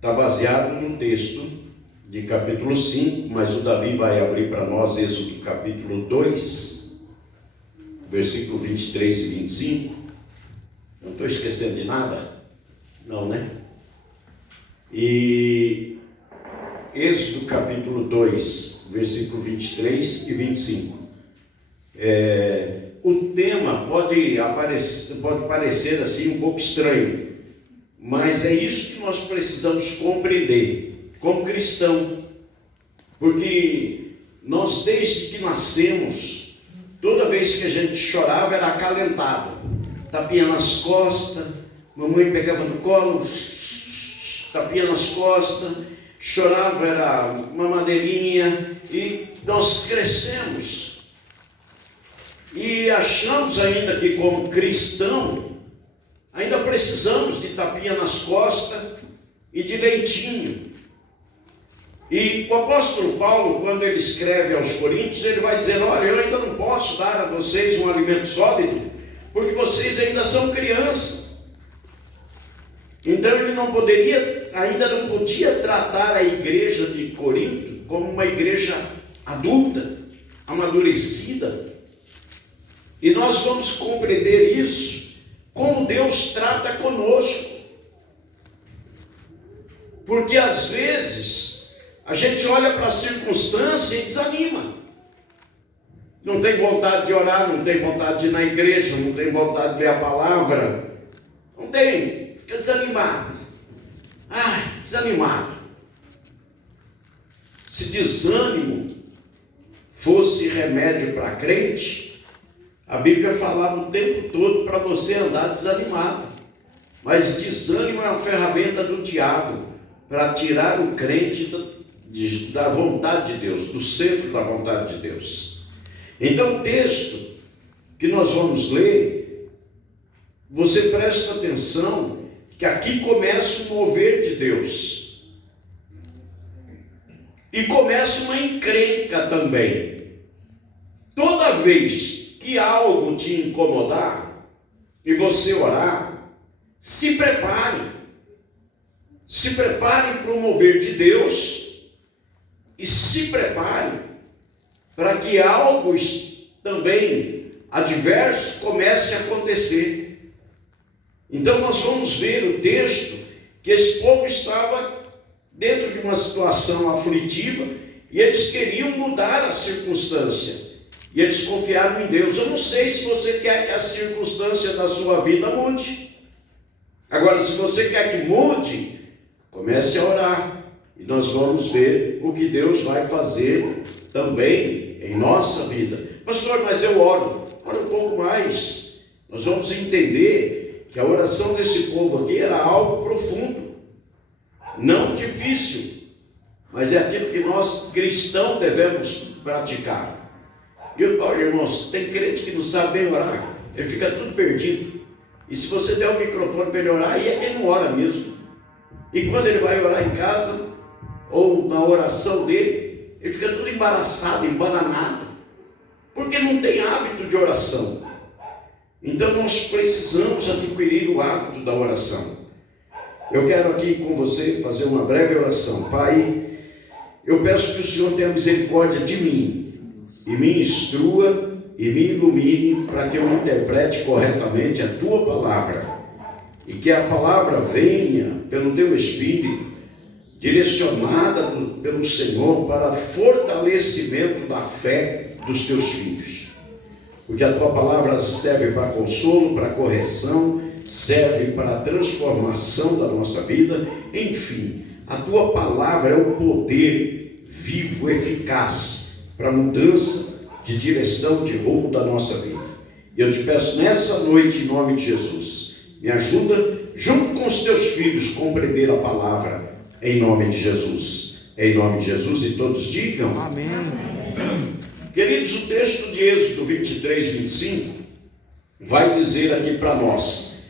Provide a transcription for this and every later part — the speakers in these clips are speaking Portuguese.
está baseado num texto de capítulo 5, mas o Davi vai abrir para nós Êxodo capítulo 2, versículo 23 e 25. Não estou esquecendo de nada? Não, né? E Êxodo capítulo 2, versículo 23 e 25. O tema pode parecer assim um pouco estranho, mas é isso que nós precisamos compreender como cristão, porque nós desde que nascemos, toda vez que a gente chorava era acalentado, tapinha nas costas, mamãe pegava no colo, tapinha nas costas, chorava, era uma madeirinha, e nós crescemos. E achamos ainda que como cristão, ainda precisamos de tapinha nas costas e de leitinho. E o apóstolo Paulo, quando ele escreve aos Coríntios, ele vai dizer: olha, eu ainda não posso dar a vocês um alimento sólido, porque vocês ainda são crianças. Então ele ainda não podia tratar a igreja de Corinto como uma igreja adulta, amadurecida. E nós vamos compreender isso, como Deus trata conosco. Porque às vezes a gente olha para a circunstância e desanima. Não tem vontade de orar, não tem vontade de ir na igreja, não tem vontade de ler a palavra. Não tem, fica desanimado. Desanimado. Se desânimo fosse remédio para crente, a Bíblia falava o tempo todo para você andar desanimado. Mas desânimo é uma ferramenta do diabo para tirar o crente da vontade de Deus, do centro da vontade de Deus. Então o texto que nós vamos ler, você presta atenção que aqui começa o mover de Deus. E começa uma encrenca também. Toda vez que algo te incomodar e você orar, se prepare. Se prepare para o mover de Deus e se prepare para que algo também adverso comece a acontecer. Então nós vamos ver o texto que esse povo estava dentro de uma situação aflitiva e eles queriam mudar a circunstância. E eles confiaram em Deus. Eu não sei se você quer que a circunstância da sua vida mude. Agora, se você quer que mude, comece a orar. E nós vamos ver o que Deus vai fazer também em nossa vida. Pastor, mas eu oro. Ora um pouco mais. Nós vamos entender que a oração desse povo aqui era algo profundo. Não difícil. Mas é aquilo que nós cristãos devemos praticar. Olha, irmãos, tem crente que não sabe bem orar, ele fica tudo perdido. E se você der o microfone para ele orar, aí é que ele não ora mesmo. E quando ele vai orar em casa, ou na oração dele, ele fica tudo embaraçado, embananado, porque não tem hábito de oração. Então nós precisamos adquirir o hábito da oração. Eu quero aqui com você fazer uma breve oração. Pai, eu peço que o Senhor tenha misericórdia de mim, e me instrua e me ilumine para que eu interprete corretamente a Tua palavra. E que a palavra venha pelo Teu Espírito, direcionada pelo Senhor para fortalecimento da fé dos Teus filhos. Porque a Tua palavra serve para consolo, para correção, serve para a transformação da nossa vida. Enfim, a Tua palavra é o poder vivo, eficaz, para a mudança de direção, de rumo da nossa vida. E eu te peço nessa noite, em nome de Jesus, me ajuda, junto com os teus filhos, compreender a palavra, em nome de Jesus. Em nome de Jesus, e todos digam amém. Queridos, o texto de Êxodo 23, 25, vai dizer aqui para nós,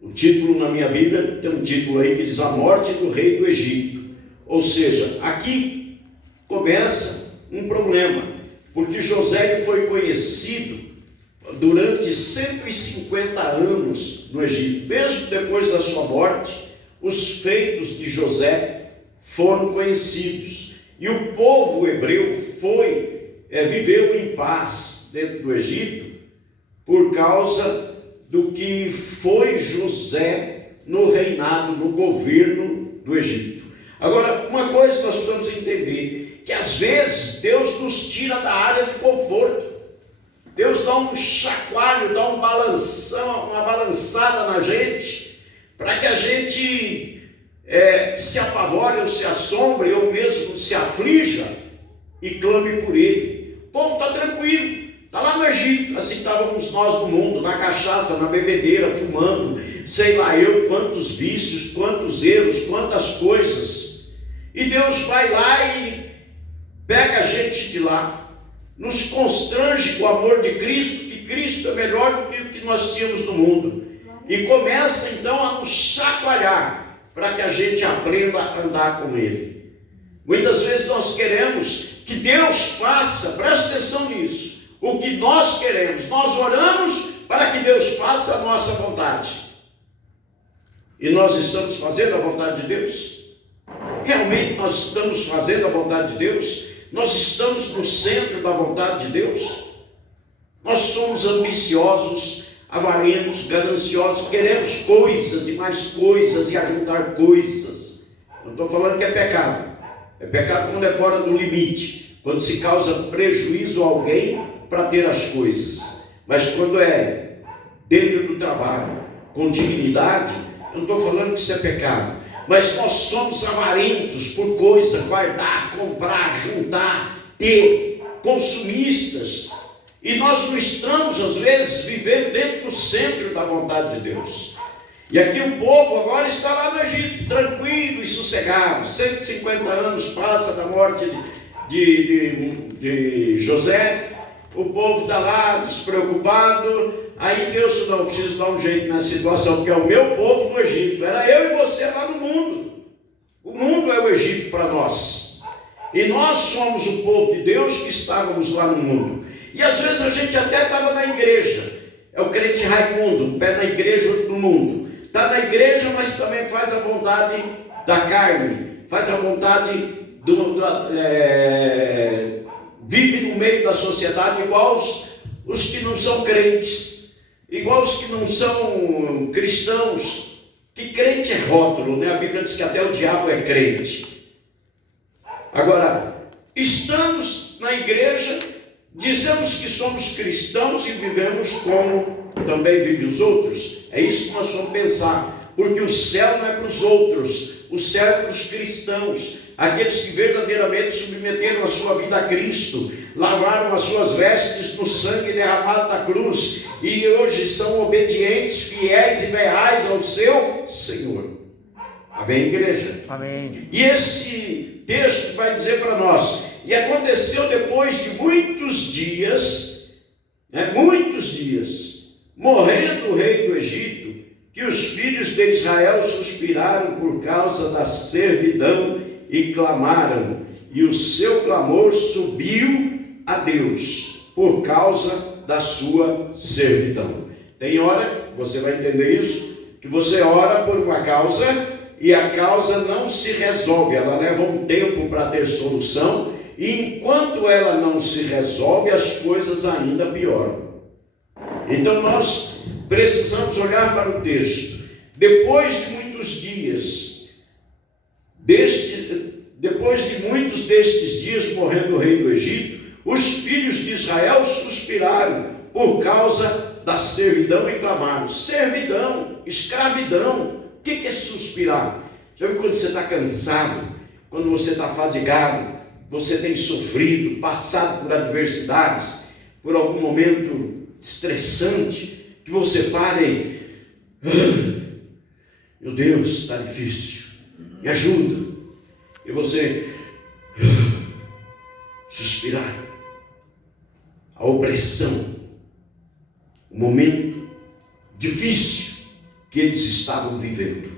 o título na minha Bíblia, tem um título aí que diz a morte do rei do Egito. Ou seja, aqui começa um problema, porque José foi conhecido durante 150 anos no Egito. Mesmo depois da sua morte, os feitos de José foram conhecidos. E o povo hebreu viveu em paz dentro do Egito por causa do que foi José no reinado, no governo do Egito. Agora, uma coisa nós precisamos entender, que às vezes Deus nos tira da área de conforto. Deus dá um chacoalho, dá uma balançada na gente, para que a gente se apavore ou se assombre, ou mesmo se aflija e clame por Ele. O povo está tranquilo, está lá no Egito, assim estávamos nós no mundo, na cachaça, na bebedeira, fumando, sei lá eu, quantos vícios, quantos erros, quantas coisas. E Deus vai lá e pega a gente de lá, nos constrange com o amor de Cristo, que Cristo é melhor do que o que nós tínhamos no mundo, e começa então a nos chacoalhar, para que a gente aprenda a andar com Ele. Muitas vezes nós queremos que Deus faça, preste atenção nisso, o que nós queremos, nós oramos para que Deus faça a nossa vontade, e nós estamos fazendo a vontade de Deus? Realmente nós estamos fazendo a vontade de Deus? Nós estamos no centro da vontade de Deus? Nós somos ambiciosos, avarentos, gananciosos, queremos coisas e mais coisas e ajuntar coisas. Não estou falando que é pecado. É pecado quando é fora do limite, quando se causa prejuízo a alguém para ter as coisas. Mas quando é dentro do trabalho, com dignidade, eu não estou falando que isso é pecado. Mas nós somos avarentos por coisa, guardar, comprar, juntar, ter, consumistas. E nós não estamos, às vezes, vivendo dentro do centro da vontade de Deus. E aqui o povo agora está lá no Egito, tranquilo e sossegado. 150 anos passa da morte de José. O povo está lá despreocupado. Aí Deus disse, não, preciso dar um jeito nessa situação, porque é o meu povo no Egito. Era eu e você lá no mundo. O mundo é o Egito para nós. E nós somos o povo de Deus que estávamos lá no mundo. E às vezes a gente até estava na igreja. É o crente Raimundo, um pé na igreja, outro no mundo. Está na igreja, mas também faz a vontade da carne. Faz a vontade vive no meio da sociedade igual os que não são crentes. Igual os que não são cristãos, que crente é rótulo, né? A Bíblia diz que até o diabo é crente. Agora, estamos na igreja, dizemos que somos cristãos e vivemos como também vivem os outros. É isso que nós vamos pensar, porque o céu não é para os outros, o céu é para os cristãos, aqueles que verdadeiramente submeteram a sua vida a Cristo, lavaram as suas vestes no sangue derramado da cruz, e hoje são obedientes, fiéis e leais ao seu Senhor. Amém, igreja? Amém. E esse texto vai dizer para nós, e aconteceu depois de muitos dias, morrendo o rei do Egito, que os filhos de Israel suspiraram por causa da servidão e clamaram, e o seu clamor subiu a Deus por causa da sua servidão. Tem hora, você vai entender isso, que você ora por uma causa e a causa não se resolve, ela leva um tempo para ter solução, e enquanto ela não se resolve, as coisas ainda pioram. Então nós precisamos olhar para o texto. Depois de muitos dias, depois de muitos destes dias morrendo o rei do Egito, os filhos de Israel suspiraram por causa da servidão e clamaram. Servidão, escravidão. O que é suspirar? Já viu quando você está cansado, quando você está fadigado, você tem sofrido, passado por adversidades, por algum momento estressante, que você pare, meu Deus, está difícil, me ajuda. E você suspirar. A opressão, o momento difícil que eles estavam vivendo.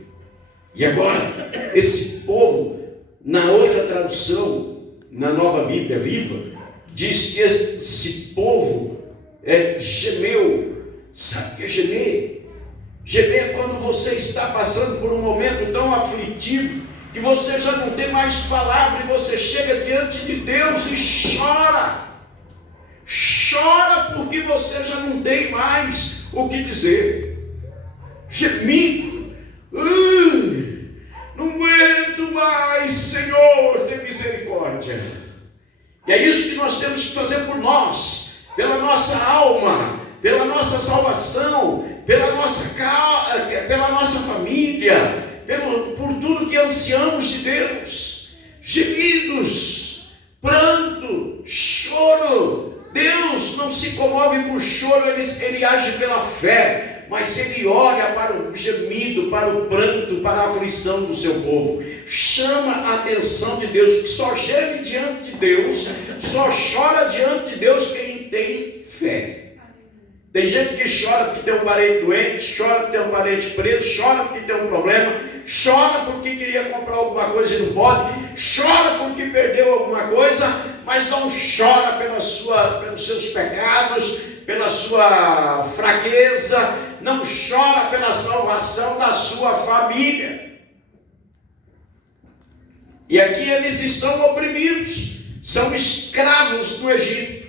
E agora, esse povo, na outra tradução, na Nova Bíblia Viva, diz que esse povo gemeu. Sabe o que é gemer? Gemer quando você está passando por um momento tão aflitivo, que você já não tem mais palavra, e você chega diante de Deus e chora. Chora porque você já não tem mais o que dizer. Gemindo. Não aguento mais, Senhor, tem misericórdia. E é isso que nós temos que fazer por nós, pela nossa alma, pela nossa salvação, pela nossa família, por tudo que ansiamos de Deus. Gemidos, pranto, choro. Deus não se comove por choro, ele age pela fé, mas ele olha para o gemido, para o pranto, para a aflição do seu povo. Chama a atenção de Deus, porque só geme diante de Deus, só chora diante de Deus quem tem fé. Tem gente que chora porque tem um parente doente, chora porque tem um parente preso, chora porque tem um problema, chora porque queria comprar alguma coisa e não pode, chora porque perdeu alguma coisa, mas não chora pelos seus pecados, pela sua fraqueza, não chora pela salvação da sua família. E aqui eles estão oprimidos, são escravos no Egito,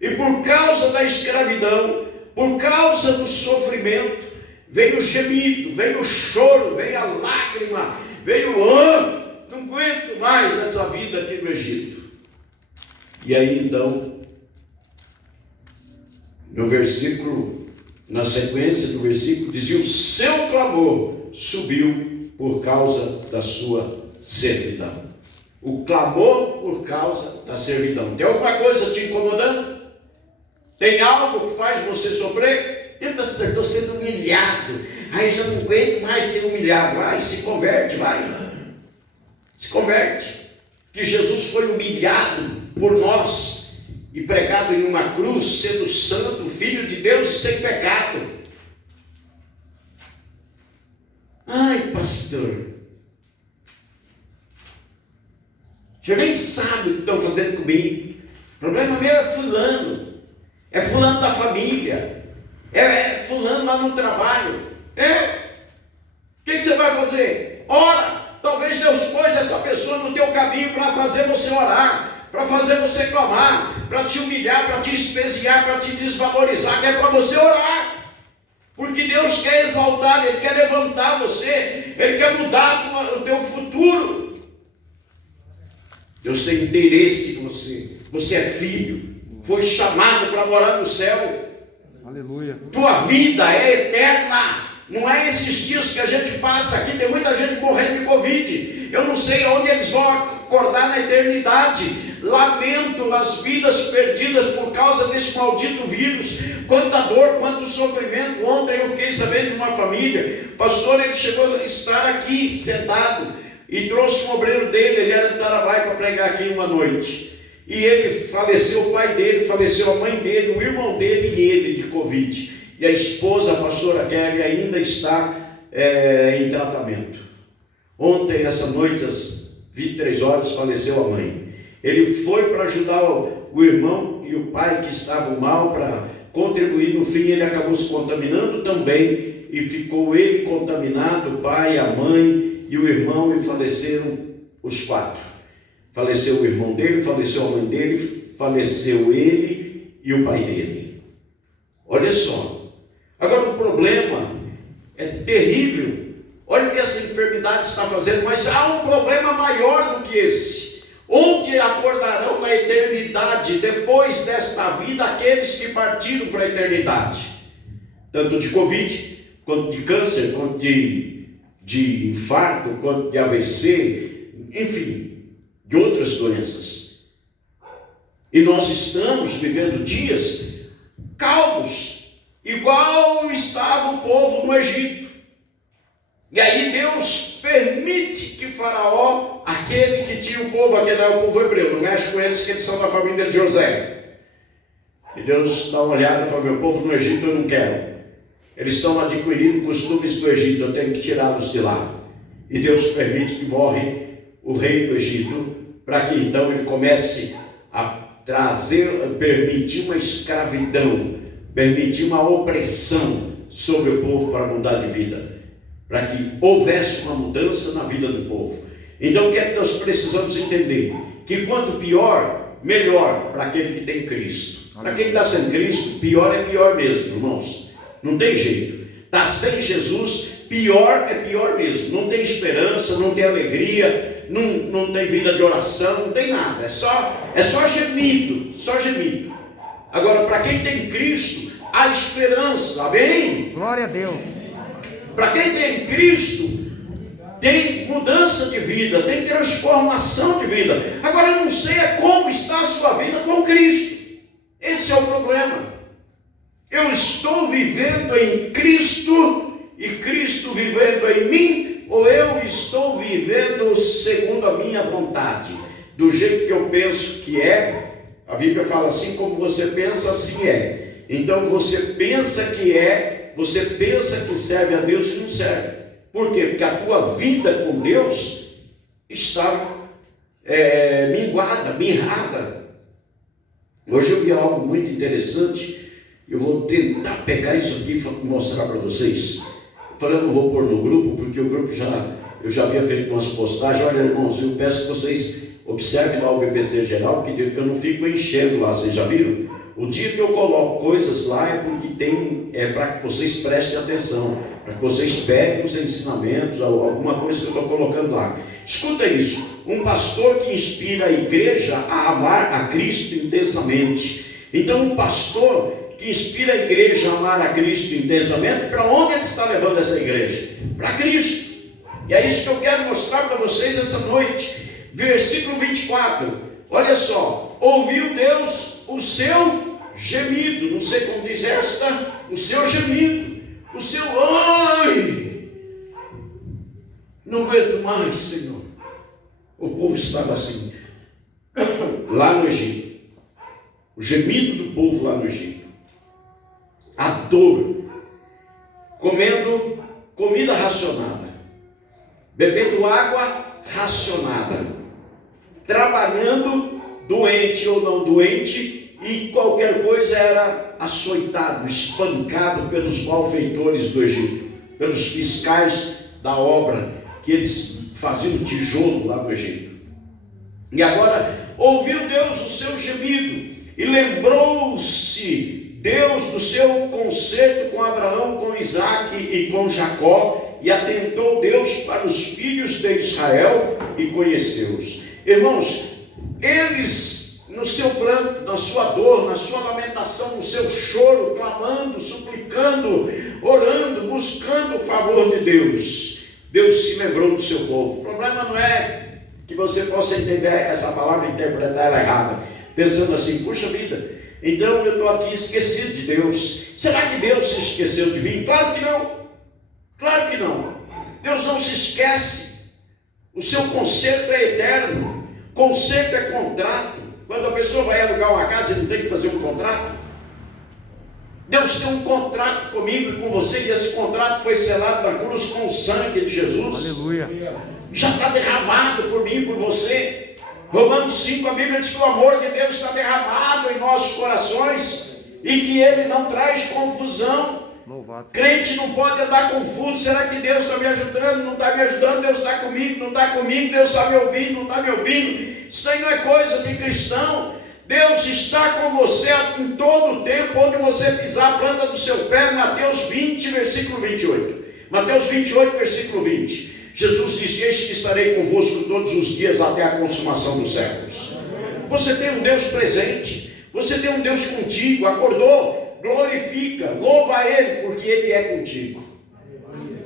e por causa da escravidão, por causa do sofrimento, veio o gemido, veio o choro, veio a lágrima, veio o não aguento mais essa vida aqui no Egito. E aí então, no versículo, na sequência do versículo, dizia: o seu clamor subiu por causa da sua servidão. O clamor por causa da servidão. Tem alguma coisa te incomodando? Tem algo que faz você sofrer? Eu, pastor, estou sendo humilhado. Aí já não aguento mais ser humilhado. Vai, se converte, vai. Se converte. Que Jesus foi humilhado por nós e pregado em uma cruz, sendo santo, filho de Deus sem pecado. Ai, pastor, você nem sabe o que estão fazendo comigo. O problema meu é fulano. É fulano da família. É fulano lá no trabalho. O que você vai fazer? Ora. Talvez Deus pôs essa pessoa no teu caminho para fazer você orar, para fazer você clamar, para te humilhar, para te espezinhar, para te desvalorizar, que é para você orar. Porque Deus quer exaltar, Ele quer levantar você, Ele quer mudar o teu futuro. Deus tem interesse em você. Você é filho, foi chamado para morar no céu. Aleluia. Tua vida é eterna. Não é esses dias que a gente passa aqui, tem muita gente morrendo de Covid. Eu não sei onde eles vão acordar na eternidade. Lamento as vidas perdidas por causa desse maldito vírus. Quanta dor, quanto sofrimento. Ontem eu fiquei sabendo de uma família. O pastor, ele chegou a estar aqui sentado e trouxe um obreiro dele. Ele era de Tarabai para pregar aqui uma noite. E ele faleceu, o pai dele, faleceu a mãe dele, o irmão dele e ele de Covid. E a esposa, a pastora Kelly, ainda está em tratamento. Ontem, essa noite, às 23 horas, faleceu a mãe. Ele foi para ajudar o irmão e o pai que estavam mal, para contribuir. No fim, ele acabou se contaminando também, e ficou ele contaminado, o pai, a mãe e o irmão, e faleceram os quatro. Faleceu o irmão dele, faleceu a mãe dele, faleceu ele e o pai dele. Olha só. Agora, o problema é terrível. Olha o que essa enfermidade está fazendo, mas há um problema maior do que esse. Onde acordarão na eternidade, depois desta vida, aqueles que partiram para a eternidade? Tanto de Covid, quanto de câncer, quanto de infarto, quanto de AVC, enfim, de outras doenças. E nós estamos vivendo dias calmos, igual estava o povo no Egito. E aí Deus permite que Faraó, aquele que tinha o povo, aquele é o povo hebreu, não mexe com eles, que eles são da família de José. E Deus dá uma olhada e fala: meu povo no Egito eu não quero. Eles estão adquirindo costumes do Egito, eu tenho que tirá-los de lá. E Deus permite que morre o rei do Egito, para que então ele comece a permitir uma escravidão, permitir uma opressão sobre o povo para mudar de vida, para que houvesse uma mudança na vida do povo. Então o que é que nós precisamos entender? Que quanto pior, melhor para aquele que tem Cristo. Para quem está sem Cristo, pior é pior mesmo, irmãos. Não tem jeito. Está sem Jesus, pior é pior mesmo. Não tem esperança, não tem alegria, não tem vida de oração, não tem nada. É só gemido, só gemido. Agora, para quem tem Cristo, há esperança, amém? Glória a Deus. Para quem tem Cristo, tem mudança de vida, tem transformação de vida. Agora, eu não sei como está a sua vida com Cristo. Esse é o problema. Eu estou vivendo em Cristo e Cristo vivendo em mim, ou eu estou vivendo segundo a minha vontade, do jeito que eu penso que é? A Bíblia fala assim: como você pensa, assim é. Então você pensa que é, você pensa que serve a Deus e não serve. Por quê? Porque a tua vida com Deus está minguada, mirrada. Hoje eu vi algo muito interessante. Eu vou tentar pegar isso aqui e mostrar para vocês. Falei, eu não vou pôr no grupo, porque o grupo eu já havia feito umas postagens. Olha, irmãos, eu peço que vocês observem lá o BPC geral, porque eu não fico enchendo lá, vocês já viram? O dia que eu coloco coisas lá é porque para que vocês prestem atenção, para que vocês peguem os ensinamentos, alguma coisa que eu estou colocando lá. Escuta isso: um pastor que inspira a igreja a amar a Cristo intensamente. Então, um pastor que inspira a igreja a amar a Cristo intensamente, para onde ele está levando essa igreja? Para Cristo. E é isso que eu quero mostrar para vocês essa noite. Versículo 24, olha só: ouviu Deus o seu gemido, não sei como diz esta, o seu gemido, o seu ai, não aguento mais, Senhor. O povo estava assim, lá no Egito, o gemido do povo lá no Egito, a dor, comendo comida racionada, bebendo água racionada, trabalhando, doente ou não doente, e qualquer coisa era açoitado, espancado pelos malfeitores do Egito, pelos fiscais da obra, que eles faziam tijolo lá no Egito. E agora ouviu Deus o seu gemido, e lembrou-se Deus do seu concerto com Abraão, com Isaque e com Jacó, e atentou Deus para os filhos de Israel e conheceu-os. Irmãos, eles, no seu pranto, na sua dor, na sua lamentação, no seu choro, clamando, suplicando, orando, buscando o favor de Deus, Deus se lembrou do seu povo. O problema não é que você possa entender essa palavra e interpretar ela errada, pensando assim: puxa vida, então eu estou aqui esquecido de Deus. Será que Deus se esqueceu de mim? Claro que não. Claro que não. Deus não se esquece. O seu conserto é eterno. Conserto é contrato. Quando a pessoa vai alugar uma casa, ele não tem que fazer um contrato. Deus tem um contrato comigo e com você, e esse contrato foi selado na cruz com o sangue de Jesus. Aleluia. Já está derramado por mim e por você. Romanos 5, a Bíblia diz que o amor de Deus está derramado em nossos corações e que Ele não traz confusão. Louvado. Crente não pode andar confuso. Será que Deus está me ajudando? Não está me ajudando? Deus está comigo? Não está comigo? Deus está me ouvindo? Não está me ouvindo? Isso aí não é coisa de cristão. Deus está com você em todo o tempo, onde você pisar a planta do seu pé. Mateus 20, versículo 28. Mateus 28, versículo 20. Jesus disse: eis que estarei convosco todos os dias até a consumação dos séculos. Você tem um Deus presente, você tem um Deus contigo. Acordou, glorifica, louva a Ele, porque Ele é contigo.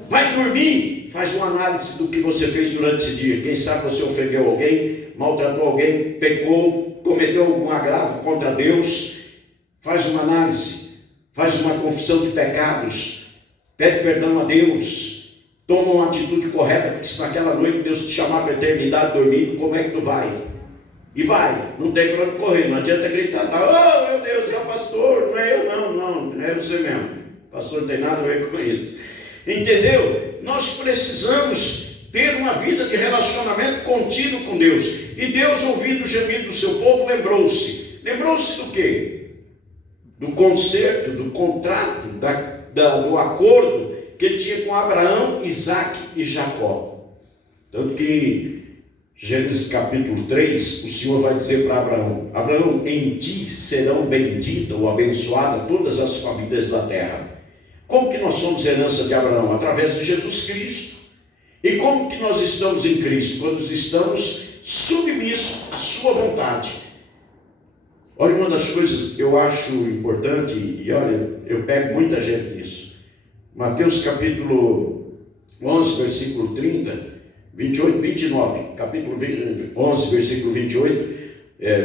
Vai dormir, faz uma análise do que você fez durante esse dia. Quem sabe você ofendeu alguém, maltratou alguém, pecou, cometeu algum agravo contra Deus. Faz uma análise, faz uma confissão de pecados, pede perdão a Deus. Toma uma atitude correta, porque se naquela noite Deus te chamar para a eternidade dormindo, como é que tu vai? E vai, não tem para onde correr, não adianta gritar: oh meu Deus, é o pastor, não é eu, não é você mesmo. O pastor não tem nada a ver com isso. Entendeu? Nós precisamos ter uma vida de relacionamento contínuo com Deus. E Deus, ouvindo o gemido do seu povo, lembrou-se. Lembrou-se do quê? Do concerto, do contrato, do acordo que ele tinha com Abraão, Isaque e Jacó. Tanto que Gênesis capítulo 3, o Senhor vai dizer para Abraão: Abraão, em ti serão benditas ou abençoadas todas as famílias da terra. Como que nós somos herança de Abraão? Através de Jesus Cristo. E como que nós estamos em Cristo? Quando estamos submissos à sua vontade. Olha, uma das coisas que eu acho importante, e olha, eu pego muita gente nisso. Mateus capítulo 11, versículo 30, 28, 29. Capítulo 11, versículo 28,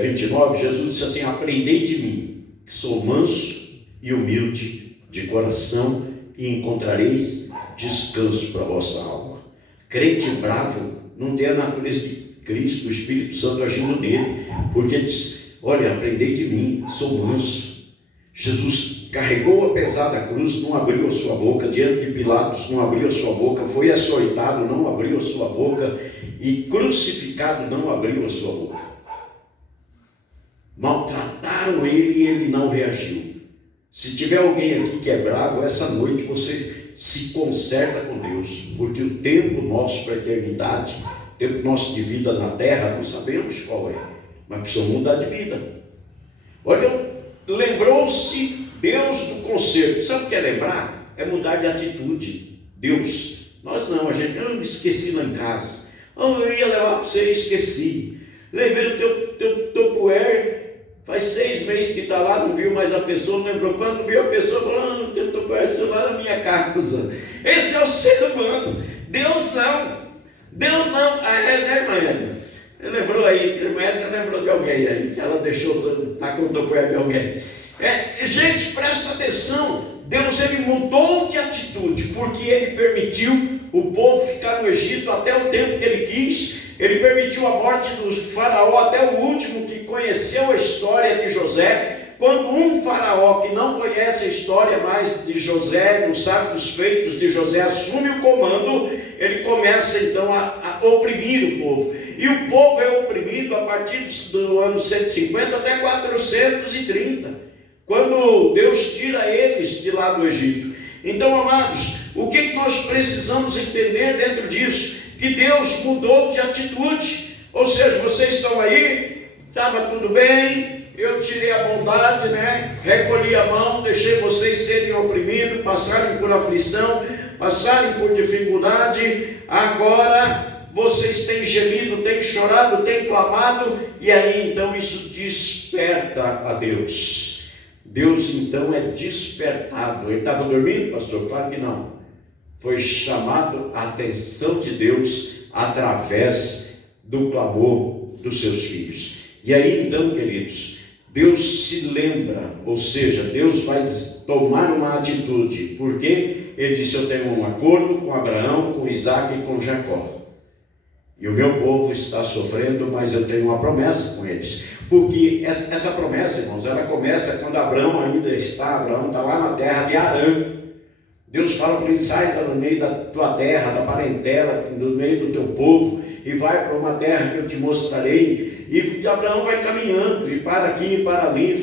29, Jesus disse assim: aprendei de mim, que sou manso e humilde de coração, e encontrareis descanso para a vossa alma. Crente bravo não tem a natureza de Cristo, o Espírito Santo agindo nele, porque diz: olha, aprendei de mim, sou manso. Jesus carregou a pesada cruz, não abriu a sua boca, diante de Pilatos não abriu a sua boca, foi açoitado, não abriu a sua boca, e crucificado, não abriu a sua boca. Maltrataram ele e ele não reagiu. Se tiver alguém aqui que é bravo, essa noite você se conserta com Deus, porque o tempo nosso para a eternidade, o tempo nosso de vida na terra, não sabemos qual é, mas precisamos mudar de vida. Olha, lembrou-se Deus do conserto. Sabe o que é lembrar? É mudar de atitude. Deus, nós não, eu me esqueci lá em casa. Eu ia levar para você e esqueci. Levei o teu puer. Faz 6 meses que está lá, não viu mais a pessoa, não lembrou. Quando viu a pessoa, falou: não tem teu celular na minha casa. Esse é o ser humano. Deus não. Deus não. Né, irmã Edna? Lembrou aí, irmã Edna lembrou de alguém aí, que ela deixou, tá com o teu de alguém. Gente, presta atenção. Deus, ele mudou de atitude, porque ele permitiu o povo ficar no Egito até o tempo que ele quis. Ele permitiu a morte do faraó até o último que conheceu a história de José. Quando um faraó que não conhece a história mais de José, não sabe dos feitos de José, assume o comando, ele começa então a oprimir o povo. E o povo é oprimido a partir do ano 150 até 430, quando Deus tira eles de lá do Egito. Então, amados, o que nós precisamos entender dentro disso? Que Deus mudou de atitude. Ou seja, vocês estão aí, estava tudo bem, eu tirei a bondade, né? Recolhi a mão, deixei vocês serem oprimidos, passarem por aflição, passarem por dificuldade. Agora vocês têm gemido, têm chorado, têm clamado, e aí então isso desperta a Deus. Deus então é despertado. Ele estava dormindo, pastor? Claro que não. Foi chamado a atenção de Deus através do clamor dos seus filhos. E aí então, queridos, Deus se lembra, ou seja, Deus vai tomar uma atitude, porque ele disse: eu tenho um acordo com Abraão, com Isaque e com Jacó, e o meu povo está sofrendo, mas eu tenho uma promessa com eles. Porque essa promessa, irmãos, ela começa quando Abraão está lá na terra de Harã. Deus fala para ele: sai do meio da tua terra, da parentela, do meio do teu povo, e vai para uma terra que eu te mostrarei. E Abraão vai caminhando, e para aqui e para ali,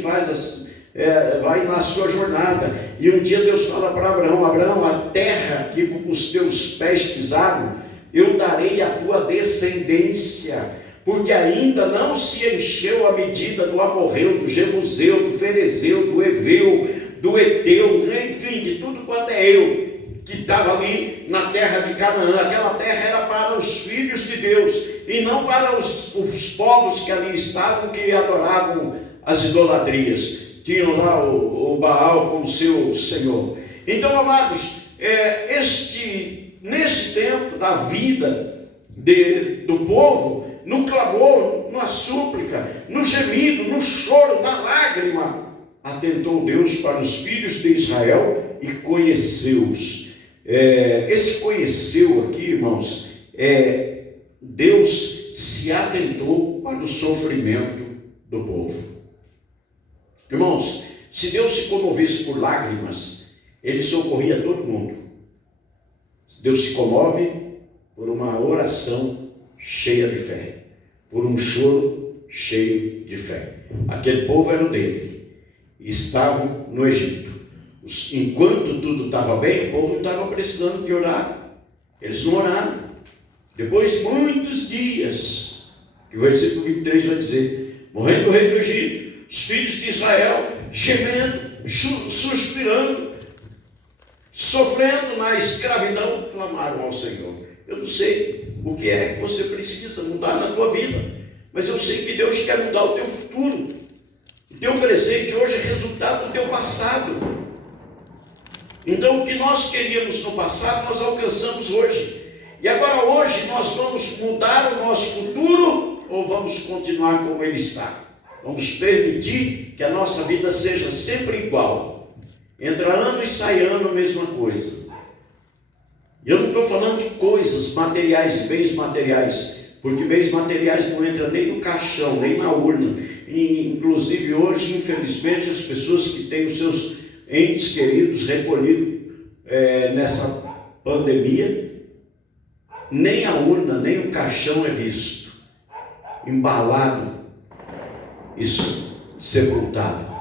vai na sua jornada. E um dia Deus fala para Abraão: Abraão, a terra que os teus pés pisaram, eu darei à tua descendência, porque ainda não se encheu a medida do amorreu, do jebuseu, do ferezeu, do eveu, do Eteu, enfim, de tudo quanto é eu, que estava ali na terra de Canaã. Aquela terra era para os filhos de Deus, e não para os povos que ali estavam, que adoravam as idolatrias, tinham lá o Baal como seu senhor. Então, amados, nesse tempo da vida do povo, no clamor, na súplica, no gemido, no choro, na lágrima, atentou Deus para os filhos de Israel e conheceu-os. Esse conheceu aqui, irmãos, Deus se atentou para o sofrimento do povo. Irmãos, se Deus se comovesse por lágrimas, ele socorria todo mundo. Deus se comove por uma oração cheia de fé, por um choro cheio de fé. Aquele povo era o dele. Estavam no Egito. Enquanto tudo estava bem, o povo não estava precisando de orar. Eles não oraram. Depois de muitos dias, que o versículo 23 vai dizer, morrendo o rei do Egito, os filhos de Israel gemendo, suspirando, sofrendo na escravidão, clamaram ao Senhor. Eu não sei o que é que você precisa mudar na tua vida, mas eu sei que Deus quer mudar o teu futuro. O teu presente hoje é resultado do teu passado. Então o que nós queríamos no passado, nós alcançamos hoje. E agora hoje nós vamos mudar o nosso futuro ou vamos continuar como ele está? Vamos permitir que a nossa vida seja sempre igual. Entra ano e sai ano a mesma coisa. Eu não estou falando de coisas materiais, de bens materiais, porque bens materiais não entram nem no caixão, nem na urna. E, inclusive hoje, infelizmente, as pessoas que têm os seus entes queridos recolhidos nessa pandemia, nem a urna, nem o caixão é visto, embalado e sepultado.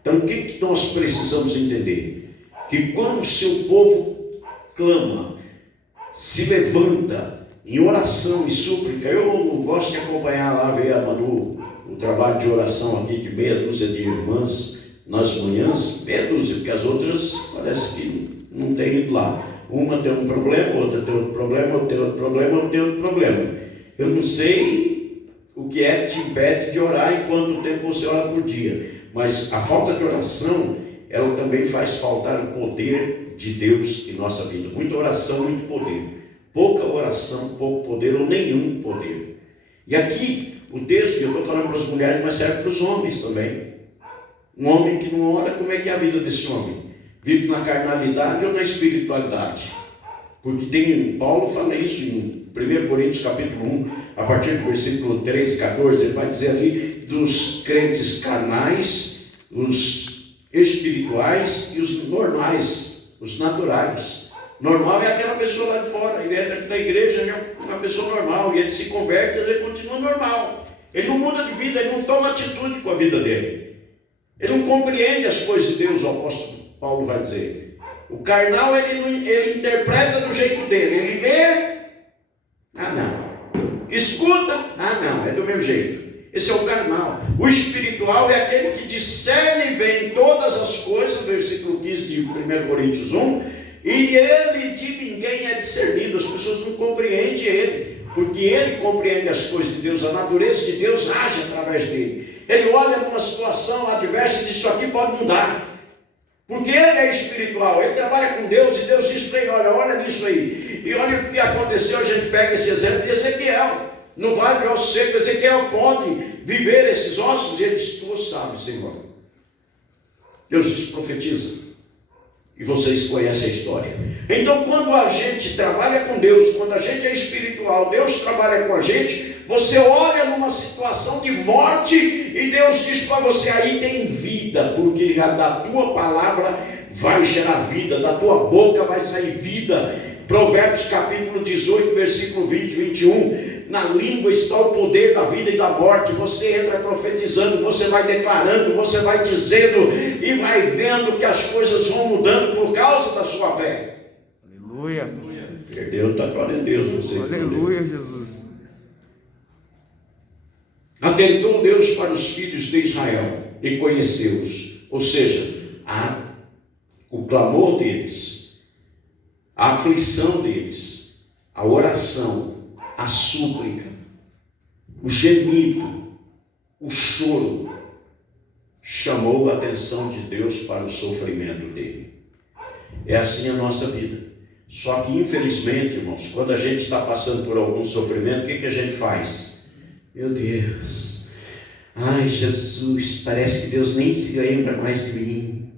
Então o que nós precisamos entender? Que quando o seu povo clama, se levanta em oração e súplica, eu gosto de acompanhar lá, ver a Manu, o trabalho de oração aqui de meia dúzia de irmãs nas manhãs, meia dúzia, porque as outras parece que não tem ido lá. Uma tem um problema, outra tem outro problema, outra tem outro problema, outra tem outro problema. Eu não sei o que é que te impede de orar e quanto tempo você ora por dia, mas a falta de oração, ela também faz faltar o poder de Deus em nossa vida. Muita oração, muito poder. Pouca oração, pouco poder ou nenhum poder. E aqui, o texto, eu estou falando para as mulheres, mas serve para os homens também. Um homem que não ora, como é que é a vida desse homem? Vive na carnalidade ou na espiritualidade? Porque Paulo fala isso em 1 Coríntios capítulo 1, a partir do versículo 13 e 14, ele vai dizer ali dos crentes carnais, os espirituais e os normais, os naturais. Normal é aquela pessoa lá de fora, ele entra aqui na igreja, ele é uma pessoa normal, e ele se converte, ele continua normal. Ele não muda de vida, ele não toma atitude com a vida dele. Ele não compreende as coisas de Deus, o apóstolo Paulo vai dizer. O carnal, ele interpreta do jeito dele. Ele lê, não. Escuta, não, é do meu jeito. Esse é o carnal. O espiritual é aquele que discerne bem todas as coisas, versículo 15 de 1 Coríntios 1, e ele de ninguém é discernido. As pessoas não compreendem ele, porque ele compreende as coisas de Deus, a natureza de Deus age através dele. Ele olha numa situação adversa e diz, isso aqui pode mudar. Porque ele é espiritual, ele trabalha com Deus e Deus diz para ele, olha nisso aí. E olha o que aconteceu, a gente pega esse exemplo de Ezequiel. No vale de ossos secos, Ezequiel pode viver esses ossos? E ele diz, tu sabes, Senhor. Deus diz, profetiza. E vocês conhecem a história. Então, quando a gente trabalha com Deus, quando a gente é espiritual, Deus trabalha com a gente, você olha numa situação de morte e Deus diz para você, aí tem vida, porque da tua palavra vai gerar vida, da tua boca vai sair vida. Provérbios capítulo 18, versículo 20 e 21, na língua está o poder da vida e da morte. Você entra profetizando, você vai declarando, você vai dizendo e vai vendo que as coisas vão mudando por causa da sua fé. Aleluia. Perdeu, está glória a Deus. Você Aleluia, Jesus. Atentou Deus para os filhos de Israel e conheceu-os, ou seja, o clamor deles, a aflição deles, a oração, a súplica, o gemido, o choro, chamou a atenção de Deus para o sofrimento dele. É assim a nossa vida. Só que infelizmente, irmãos, quando a gente está passando por algum sofrimento, o que a gente faz? Meu Deus, ai Jesus, parece que Deus nem se lembra mais de mim.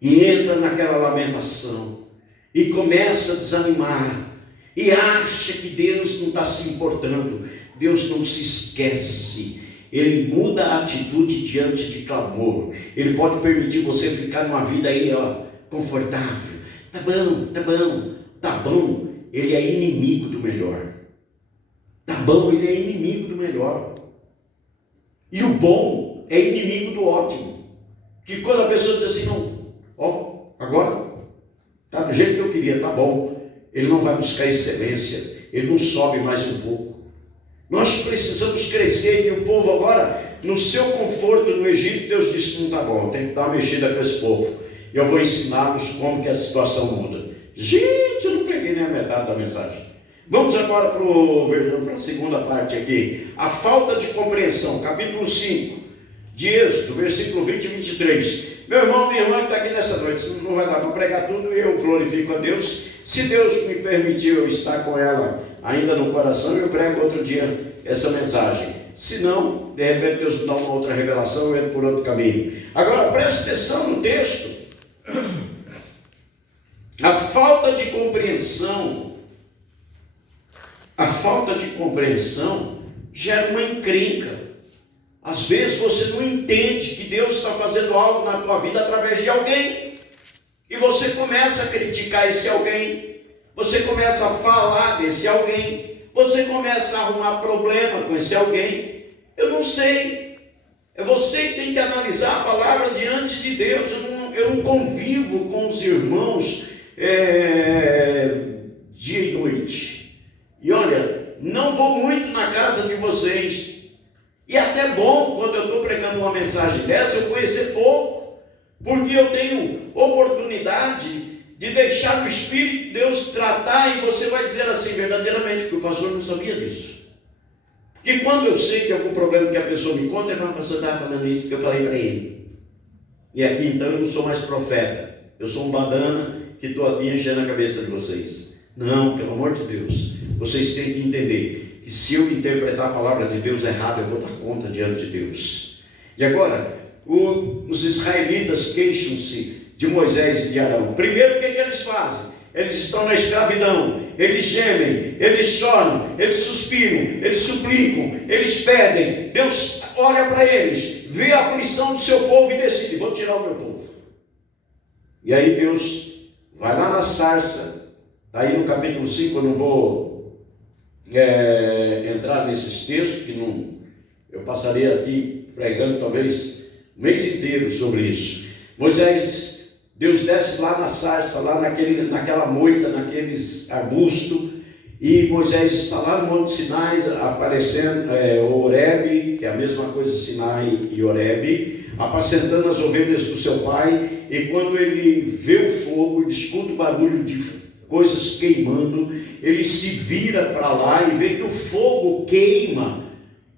E entra naquela lamentação, e começa a desanimar, e acha que Deus não está se importando. Deus não se esquece, Ele muda a atitude diante de clamor. Ele pode permitir você ficar numa vida aí, confortável. Tá bom, Ele é inimigo do melhor. Tá bom, ele é inimigo do melhor. E o bom é inimigo do ótimo. Que quando a pessoa diz assim, não, agora está do jeito que eu queria, está bom. Ele não vai buscar excelência, ele não sobe mais um pouco. Nós precisamos crescer, e o povo agora, no seu conforto no Egito, Deus disse que não está bom, tem que dar uma mexida com esse povo. Eu vou ensiná-los como que a situação muda. Gente, eu não peguei nem a metade da mensagem. Vamos agora para a segunda parte aqui. A falta de compreensão, capítulo 5 de Êxodo, versículo 20 e 23. Meu irmão, minha irmã que está aqui nessa noite, não vai dar para pregar tudo, eu glorifico a Deus. Se Deus me permitir eu estar com ela ainda no coração, eu prego outro dia essa mensagem. Se não, de repente Deus me dá uma outra revelação, eu entro por outro caminho. Agora, preste atenção no texto. A falta de compreensão gera uma encrenca. Às vezes você não entende que Deus está fazendo algo na tua vida através de alguém. E você começa a criticar esse alguém. Você começa a falar desse alguém. Você começa a arrumar problema com esse alguém. Eu não sei. É você que tem que analisar a palavra diante de Deus. Eu não convivo com os irmãos dia e noite. E olha, não vou muito na casa de vocês. E até bom, quando eu estou pregando uma mensagem dessa, eu conhecer pouco. Porque eu tenho oportunidade de deixar o Espírito de Deus tratar, e você vai dizer assim verdadeiramente, porque o pastor não sabia disso. Porque quando eu sei que algum problema que a pessoa me conta, o pastor estava falando isso porque eu falei para ele. E aqui então eu não sou mais profeta, eu sou um badana que estou aqui enchendo a cabeça de vocês. Não, pelo amor de Deus, vocês têm que entender que se eu interpretar a palavra de Deus errado, eu vou dar conta diante de Deus. E agora, os israelitas queixam-se de Moisés e de Arão. Primeiro, o que eles fazem? Eles estão na escravidão, eles gemem, eles choram, eles suspiram, eles suplicam, eles pedem. Deus olha para eles, vê a aflição do seu povo e decide: vou tirar o meu povo. E aí Deus vai lá na sarça, está aí no capítulo 5, eu não vou entrar nesses textos, que não, eu passaria aqui pregando talvez um mês inteiro sobre isso. Deus desce lá na sarça, lá naquela moita, naqueles arbustos, e Moisés está lá no Monte Sinai, aparecendo, Horebe, que é a mesma coisa, Sinai e Horebe, apacentando as ovelhas do seu pai, e quando ele vê o fogo, ele escuta o barulho de coisas queimando, ele se vira para lá e vê que o fogo queima,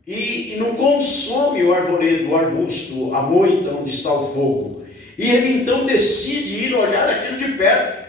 e não consome o arvoredo, o arbusto, a moita onde está o fogo. E ele então decide ir olhar aquilo de perto.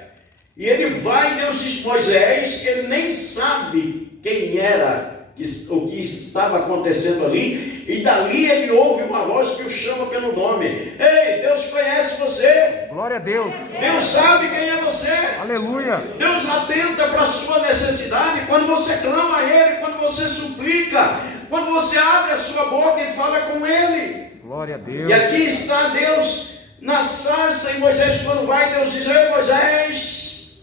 E ele vai, Deus diz: Moisés, ele nem sabe quem era, o que estava acontecendo ali. E dali ele ouve uma voz que o chama pelo nome. Ei, Deus conhece você. Glória a Deus. Deus sabe quem é você. Aleluia. Deus atenta para a sua necessidade. Quando você clama a Ele, quando você suplica, quando você abre a sua boca e fala com Ele. Glória a Deus. E aqui está Deus na sarça, e Moisés, quando vai, Deus diz: ei, Moisés,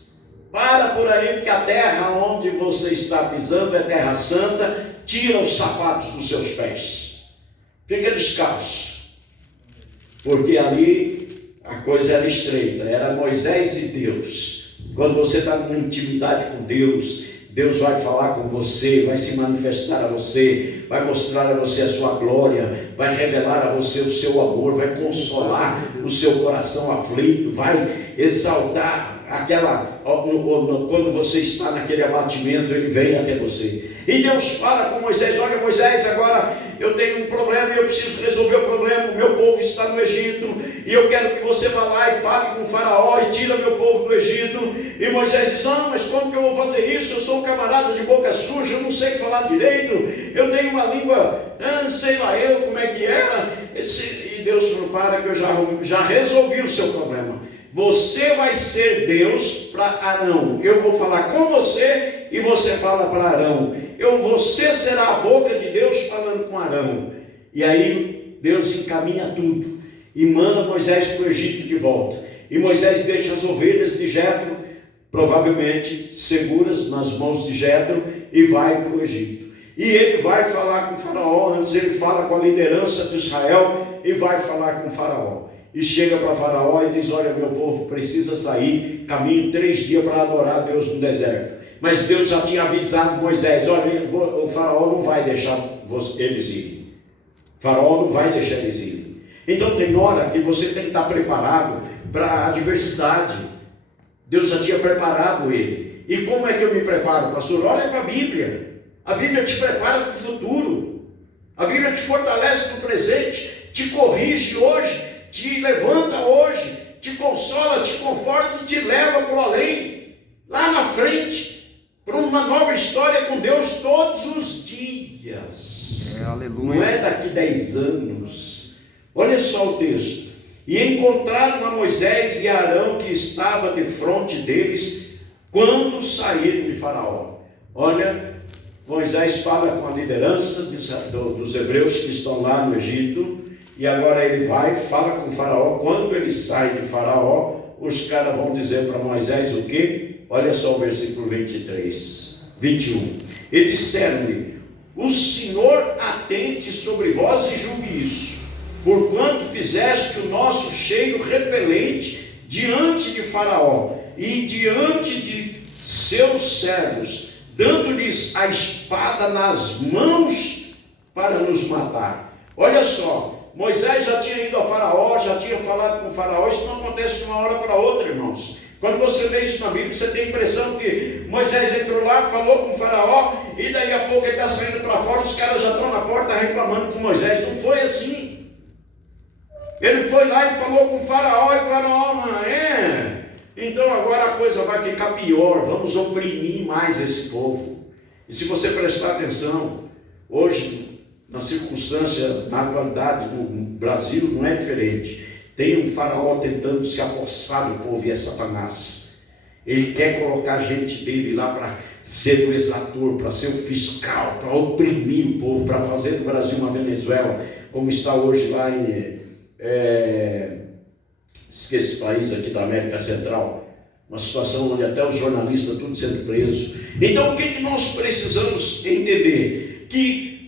para por aí, porque a terra onde você está pisando é terra santa. Tira os sapatos dos seus pés, fica descalço, porque ali a coisa era estreita, era Moisés e Deus. Quando você está numa intimidade com Deus, Deus vai falar com você, vai se manifestar a você, vai mostrar a você a sua glória, vai revelar a você o seu amor, vai consolar o seu coração aflito, vai exaltar quando você está naquele abatimento, Ele vem até você. E Deus fala com Moisés: olha, Moisés, agora eu tenho um problema e eu preciso resolver o problema. O meu povo está no Egito e eu quero que você vá lá e fale com o faraó e tira meu povo do Egito. E Moisés diz: não, mas como que eu vou fazer isso? Eu sou um camarada de boca suja, eu não sei falar direito, eu tenho uma língua, sei lá eu como é que era. E Deus falou: para, que eu já resolvi o seu problema. Você vai ser Deus para Arão. Eu vou falar com você e você fala para Arão. Você será a boca de Deus falando com Arão. E aí Deus encaminha tudo e manda Moisés para o Egito de volta. E Moisés deixa as ovelhas de Jetro, provavelmente seguras nas mãos de Jetro, e vai para o Egito. E ele vai falar com o faraó. Antes ele fala com a liderança de Israel e vai falar com o faraó. e chega para Faraó e diz: olha, meu povo precisa sair, caminho 3 dias para adorar a Deus no deserto. Mas Deus já tinha avisado Moisés: olha, o Faraó não vai deixar eles irem. O Faraó não vai deixar eles irem. Então tem hora que você tem que estar preparado para a adversidade. Deus já tinha preparado ele. E como é que eu me preparo, pastor? Olha para a Bíblia. A Bíblia te prepara para o futuro. A Bíblia te fortalece no presente, te corrige hoje, te levanta hoje, te consola, te conforta e te leva para o além, lá na frente, para uma nova história com Deus todos os dias. Aleluia. Não é daqui 10 anos. Olha só o texto. E encontraram a Moisés e a Arão, que estava de frente deles, quando saíram de Faraó. Olha, Moisés fala com a liderança dos hebreus que estão lá no Egito, e agora ele vai, fala com o Faraó. Quando ele sai de Faraó, os caras vão dizer para Moisés o quê? Olha só o versículo 21. E disseram-lhe: o Senhor atente sobre vós e julgue isso, porquanto fizeste o nosso cheiro repelente diante de Faraó e diante de seus servos, dando-lhes a espada nas mãos para nos matar. Olha só, Moisés já tinha ido a Faraó, já tinha falado com o Faraó. Isso não acontece de uma hora para outra, irmãos. Quando você vê isso na Bíblia, você tem a impressão que Moisés entrou lá, falou com o Faraó, e daí a pouco ele está saindo para fora, os caras já estão na porta reclamando com Moisés. Não foi assim. Ele foi lá e falou com o Faraó, e o Faraó: então agora a coisa vai ficar pior, vamos oprimir mais esse povo. E se você prestar atenção, hoje, na circunstância, na atualidade, no Brasil não é diferente. Tem um Faraó tentando se apossar do povo, e é Satanás. Ele quer colocar gente dele lá para ser o exator, para ser o fiscal, para oprimir o povo, para fazer do Brasil uma Venezuela, como está hoje lá em... esqueci esse país aqui da América Central, uma situação onde até os jornalistas tudo sendo presos. Então o que nós precisamos entender? Que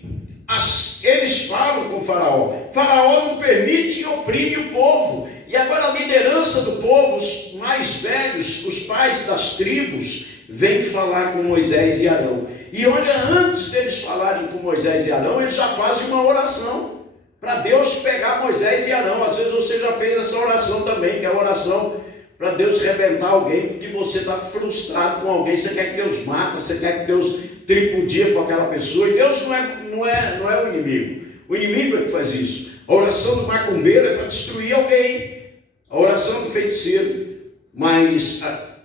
eles falam com o Faraó, Faraó não permite e oprime o povo, e agora a liderança do povo, os mais velhos, os pais das tribos, vem falar com Moisés e Arão. E olha, antes deles falarem com Moisés e Arão, eles já fazem uma oração para Deus pegar Moisés e Arão. Às vezes você já fez essa oração também, que é a oração para Deus rebentar alguém, porque você está frustrado com alguém, você quer que Deus mata, você quer que Deus tripudia com aquela pessoa, e Deus não é o inimigo. O inimigo é que faz isso. A oração do macumbeiro é para destruir alguém, a oração do feiticeiro, mas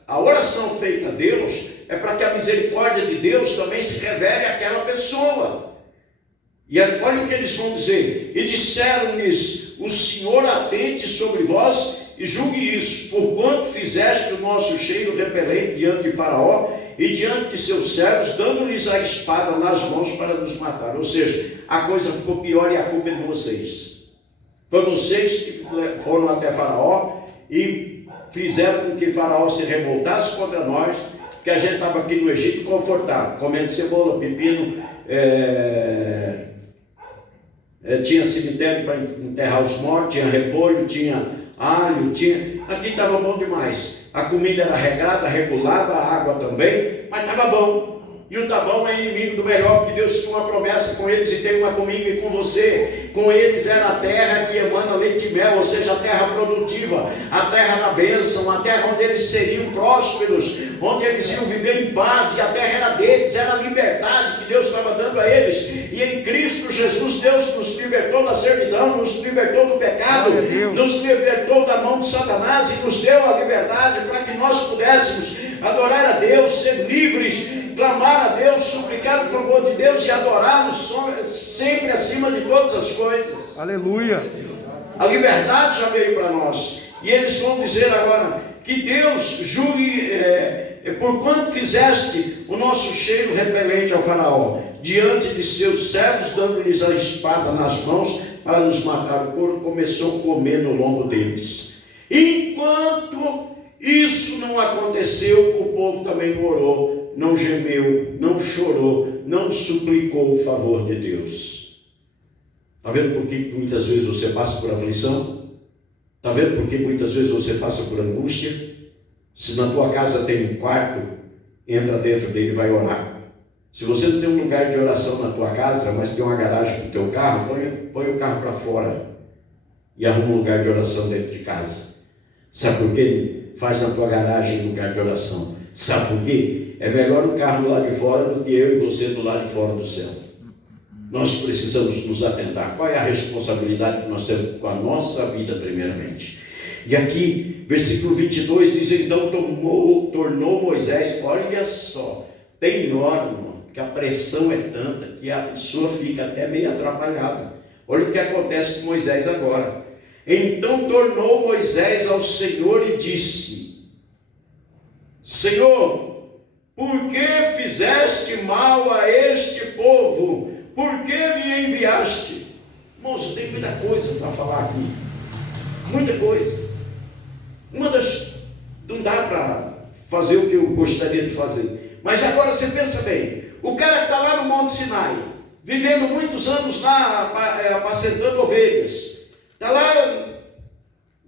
a oração feita a Deus é para que a misericórdia de Deus também se revele àquela pessoa. E olha o que eles vão dizer: e disseram-lhes: o Senhor atente sobre vós e julgue isso, porquanto fizeste o nosso cheiro repelente diante de Faraó e diante de seus servos, dando-lhes a espada nas mãos para nos matar. Ou seja, a coisa ficou pior e a culpa é de vocês. Foi vocês que foram até Faraó e fizeram com que Faraó se revoltasse contra nós, que a gente estava aqui no Egito confortável, comendo cebola, pepino, tinha cemitério para enterrar os mortos, tinha repolho, tinha alho, aqui estava bom demais. A comida era regrada, regulada, a água também, mas estava bom. E o tá bom é inimigo do melhor, porque Deus tinha uma promessa com eles e tem uma comigo e com você. Com eles era a terra que emana leite e mel, ou seja, a terra produtiva, a terra da bênção, a terra onde eles seriam prósperos, onde eles iam viver em paz, e a terra era deles, era a liberdade que Deus estava dando a eles. E em Cristo Jesus, Deus nos libertou da servidão, nos libertou do pecado, nos libertou da mão de Satanás e nos deu a liberdade para que nós pudéssemos adorar a Deus, ser livres, clamar a Deus, suplicar o favor de Deus e adorá-lo sempre acima de todas as coisas. Aleluia. A liberdade já veio para nós. E eles vão dizer agora que Deus julgue, porquanto fizeste o nosso cheiro repelente ao Faraó, diante de seus servos, dando-lhes a espada nas mãos para nos matar. O couro começou a comer no lombo deles. Enquanto isso não aconteceu, o povo também não orou, não gemeu, não chorou, não suplicou o favor de Deus. Está vendo por que muitas vezes você passa por aflição? Está vendo porque muitas vezes você passa por angústia? Se na tua casa tem um quarto, entra dentro dele e vai orar. Se você não tem um lugar de oração na tua casa, mas tem uma garagem para o teu carro, põe o carro para fora e arruma um lugar de oração dentro de casa. Sabe por quê? Faz na tua garagem um lugar de oração. Sabe por quê? É melhor o carro do lado de fora do que eu e você do lado de fora do céu. Nós precisamos nos atentar. Qual é a responsabilidade que nós temos com a nossa vida primeiramente? E aqui, versículo 22 diz, então tornou Moisés, olha só, tem hora, irmão, que a pressão é tanta que a pessoa fica até meio atrapalhada. Olha o que acontece com Moisés agora. Então tornou Moisés ao Senhor e disse, Senhor, por que fizeste mal a este povo? Por que me enviaste? Moço, tem muita coisa para falar aqui. Muita coisa. Não dá para fazer o que eu gostaria de fazer. Mas agora você pensa bem. O cara que está lá no Monte Sinai, vivendo muitos anos lá, apacentando ovelhas, está lá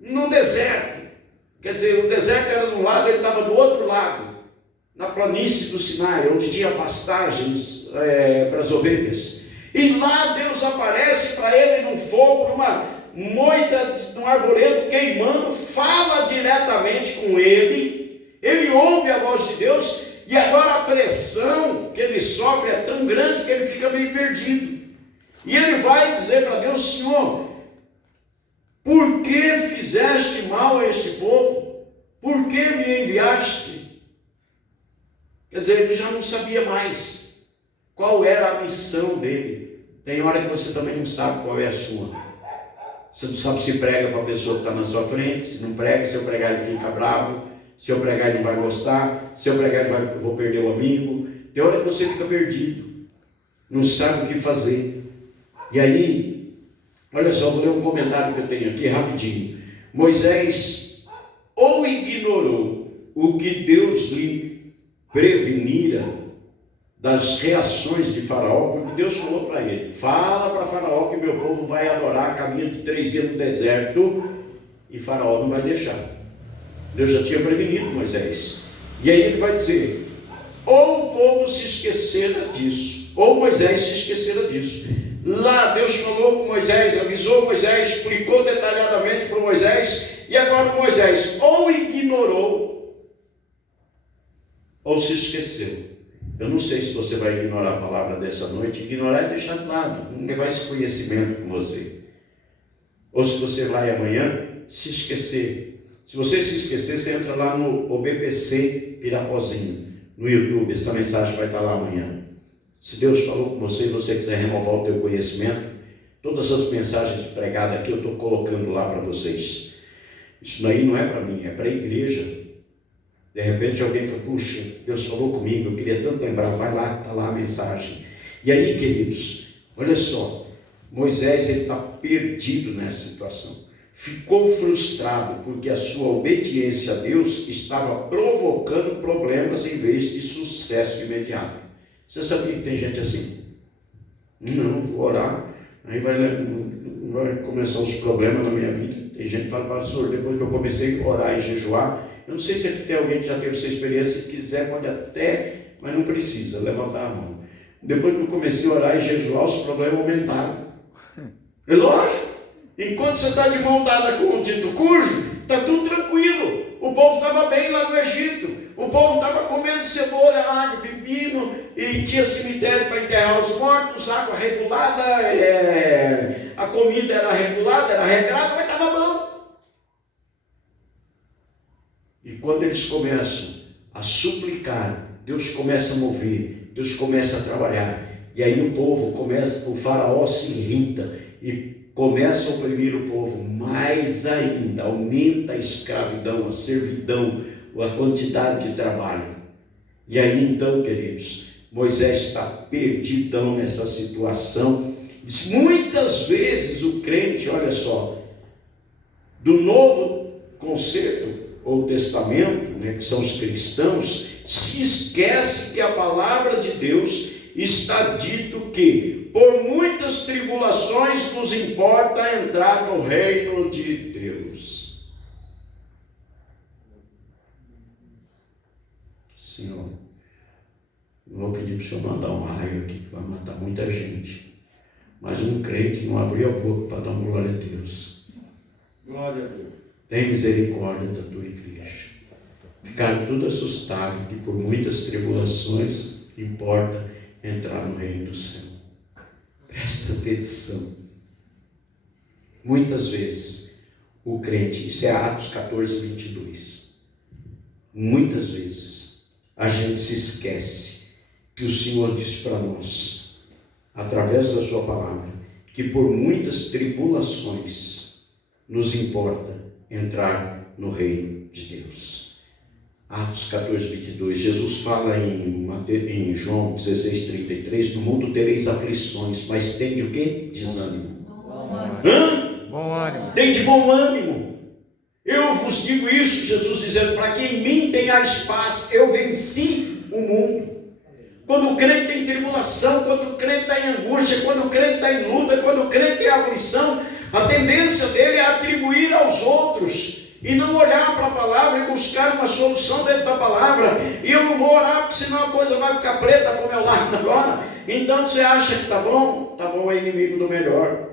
no deserto. Quer dizer, o deserto era de um lado, ele estava do outro lado, na planície do Sinai, onde tinha pastagens para as ovelhas. E lá Deus aparece para ele num fogo, numa moita, num arvoredo queimando, fala diretamente com ele, ele ouve a voz de Deus, e agora a pressão que ele sofre é tão grande que ele fica meio perdido. E ele vai dizer para Deus, Senhor, por que fizeste mal a este povo? Por que me enviaste? Quer dizer, ele já não sabia mais qual era a missão dele. Tem hora que você também não sabe qual é a sua. Você não sabe se prega para a pessoa que está na sua frente, se não prega, se eu pregar ele fica bravo, se eu pregar ele não vai gostar, se eu pregar eu vou perder o amigo. Tem hora que você fica perdido, não sabe o que fazer. E aí, olha só, vou ler um comentário que eu tenho aqui rapidinho. Moisés ou ignorou o que Deus lhe prevenira das reações de Faraó, porque Deus falou para ele, fala para Faraó que meu povo vai adorar caminho de 3 dias no deserto, e Faraó não vai deixar. Deus já tinha prevenido Moisés. E aí ele vai dizer, ou o povo se esquecera disso, ou Moisés se esquecera disso. Lá Deus falou com Moisés, avisou Moisés, explicou detalhadamente para Moisés, e agora Moisés ou ignorou, ou se esqueceu. Eu não sei se você vai ignorar a palavra dessa noite. Ignorar é deixar de lado, não levar esse conhecimento com você. Ou se você vai amanhã se esquecer. Se você se esquecer, você entra lá no OBPC Pirapozinho, no YouTube. Essa mensagem vai estar lá amanhã. Se Deus falou com você e você quiser renovar o teu conhecimento, todas as mensagens pregadas aqui eu estou colocando lá para vocês. Isso daí não é para mim, é para a igreja. De repente alguém fala, puxa, Deus falou comigo, eu queria tanto lembrar, vai lá, está lá a mensagem. E aí, queridos, olha só, Moisés está perdido nessa situação. Ficou frustrado porque a sua obediência a Deus estava provocando problemas em vez de sucesso imediato. Você sabia que tem gente assim? Não, vou orar, aí vai começar os problemas na minha vida. Tem gente que fala, pastor, depois que eu comecei a orar e jejuar, eu não sei se aqui tem alguém que já teve essa experiência, se quiser pode até, mas não precisa levantar a mão. Depois que eu comecei a orar e jejuar, os problemas aumentaram. É lógico. Enquanto você está de mão dada com o dito cujo, está tudo tranquilo. O povo estava bem lá no Egito. O povo estava comendo cebola, alho, pepino, e tinha cemitério para enterrar os mortos, água regulada, a comida era regulada, era regrada, mas estava bom. E quando eles começam a suplicar, Deus começa a mover, Deus começa a trabalhar. E aí o faraó se irrita e começa a oprimir o povo. Mais ainda, aumenta a escravidão, a servidão, a quantidade de trabalho. E aí então, queridos, Moisés está perdidão nessa situação. Muitas vezes o crente, olha só, do Novo Concerto, ou Testamento, que são os cristãos, se esquece que a palavra de Deus está dito que por muitas tribulações nos importa entrar no reino de Deus. Senhor, não vou pedir para o Senhor mandar um raio aqui que vai matar muita gente. Mas um crente não abriu a boca para dar uma glória a Deus. Glória a Deus. Tem misericórdia da tua igreja. Ficaram tudo assustados que por muitas tribulações importa entrar no reino do céu. Presta atenção. Muitas vezes o crente, isso é Atos 14, 22. Muitas vezes a gente se esquece que o Senhor diz para nós, através da sua palavra, que por muitas tribulações nos importa entrar no reino de Deus. Atos 14, 22, Jesus fala em João 16, 33, no mundo tereis aflições, mas tende o quê? Desânimo. Bom ânimo. Tende bom ânimo. Eu vos digo isso, Jesus dizendo, para que em mim tenhais paz, eu venci o mundo. Quando o crente tem tribulação, quando o crente está em angústia, quando o crente está em luta, quando o crente tem aflição, a tendência dele é atribuir aos outros e não olhar para a palavra e buscar uma solução dentro da palavra. E eu não vou orar, porque senão a coisa vai ficar preta para o meu lado agora. Então você acha que está bom? Está bom, é inimigo do melhor.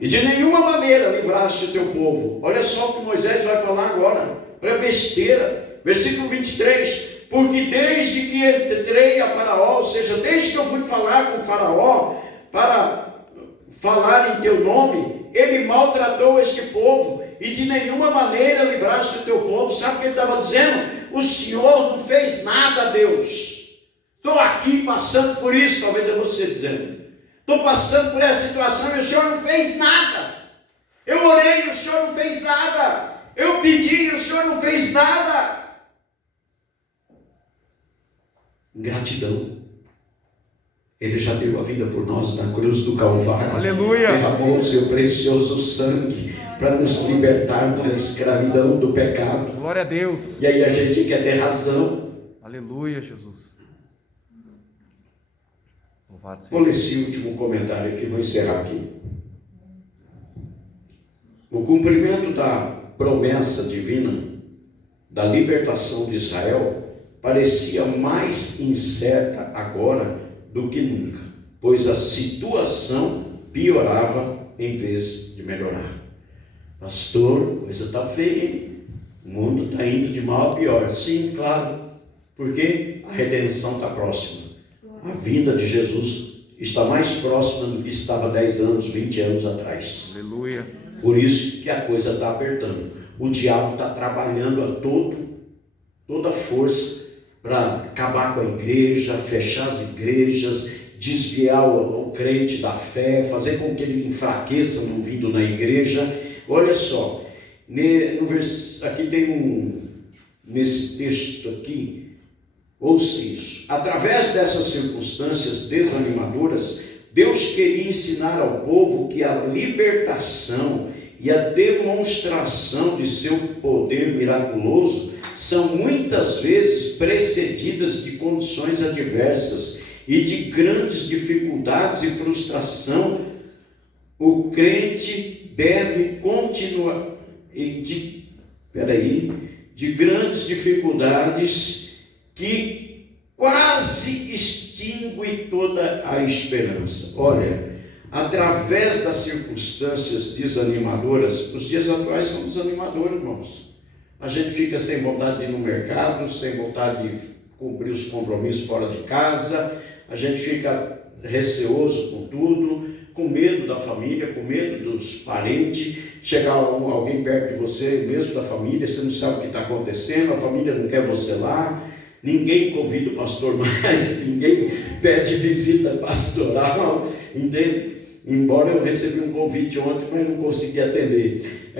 E de nenhuma maneira livraste o teu povo. Olha só o que Moisés vai falar agora. Para besteira. Versículo 23. Porque desde que entrei a Faraó, ou seja, desde que eu fui falar com Faraó, para falar em teu nome, ele maltratou este povo, e de nenhuma maneira livraste o teu povo. Sabe o que ele estava dizendo? O Senhor não fez nada, Deus. Estou aqui passando por isso, talvez é você dizendo. Estou passando por essa situação e o Senhor não fez nada. Eu orei e o Senhor não fez nada. Eu pedi e o Senhor não fez nada. Gratidão. Ele já deu a vida por nós na cruz do Calvário. Aleluia. Derramou o seu precioso sangue para nos libertar da escravidão do pecado. Glória a Deus. E aí a gente quer ter razão. Aleluia, Jesus. Louvado seja. Vou ler esse último comentário aqui, vou encerrar aqui. O cumprimento da promessa divina da libertação de Israel parecia mais incerta agora do que nunca, pois a situação piorava em vez de melhorar. Pastor, coisa está feia, hein? O mundo está indo de mal a pior. Sim, claro, porque a redenção está próxima. A vinda de Jesus está mais próxima do que estava 10 anos, 20 anos atrás. Aleluia. Por isso que a coisa está apertando. O diabo está trabalhando a toda força para acabar com a igreja, fechar as igrejas, desviar o crente da fé, fazer com que ele enfraqueça não vindo na igreja. Olha só, aqui tem nesse texto aqui, ouça isso. Através dessas circunstâncias desanimadoras, Deus queria ensinar ao povo que a libertação e a demonstração de seu poder miraculoso são muitas vezes precedidas de condições adversas e de grandes dificuldades e frustração. O crente deve continuar de grandes dificuldades que quase extingue toda a esperança. Olha, através das circunstâncias desanimadoras, os dias atuais são desanimadores, irmãos. A gente fica sem vontade de ir no mercado, sem vontade de cumprir os compromissos fora de casa, a gente fica receoso com tudo, com medo da família, com medo dos parentes, chegar alguém perto de você, mesmo da família, você não sabe o que está acontecendo, a família não quer você lá, ninguém convida o pastor mais, ninguém pede visita pastoral, entende? Embora eu recebi um convite ontem, mas não consegui atender.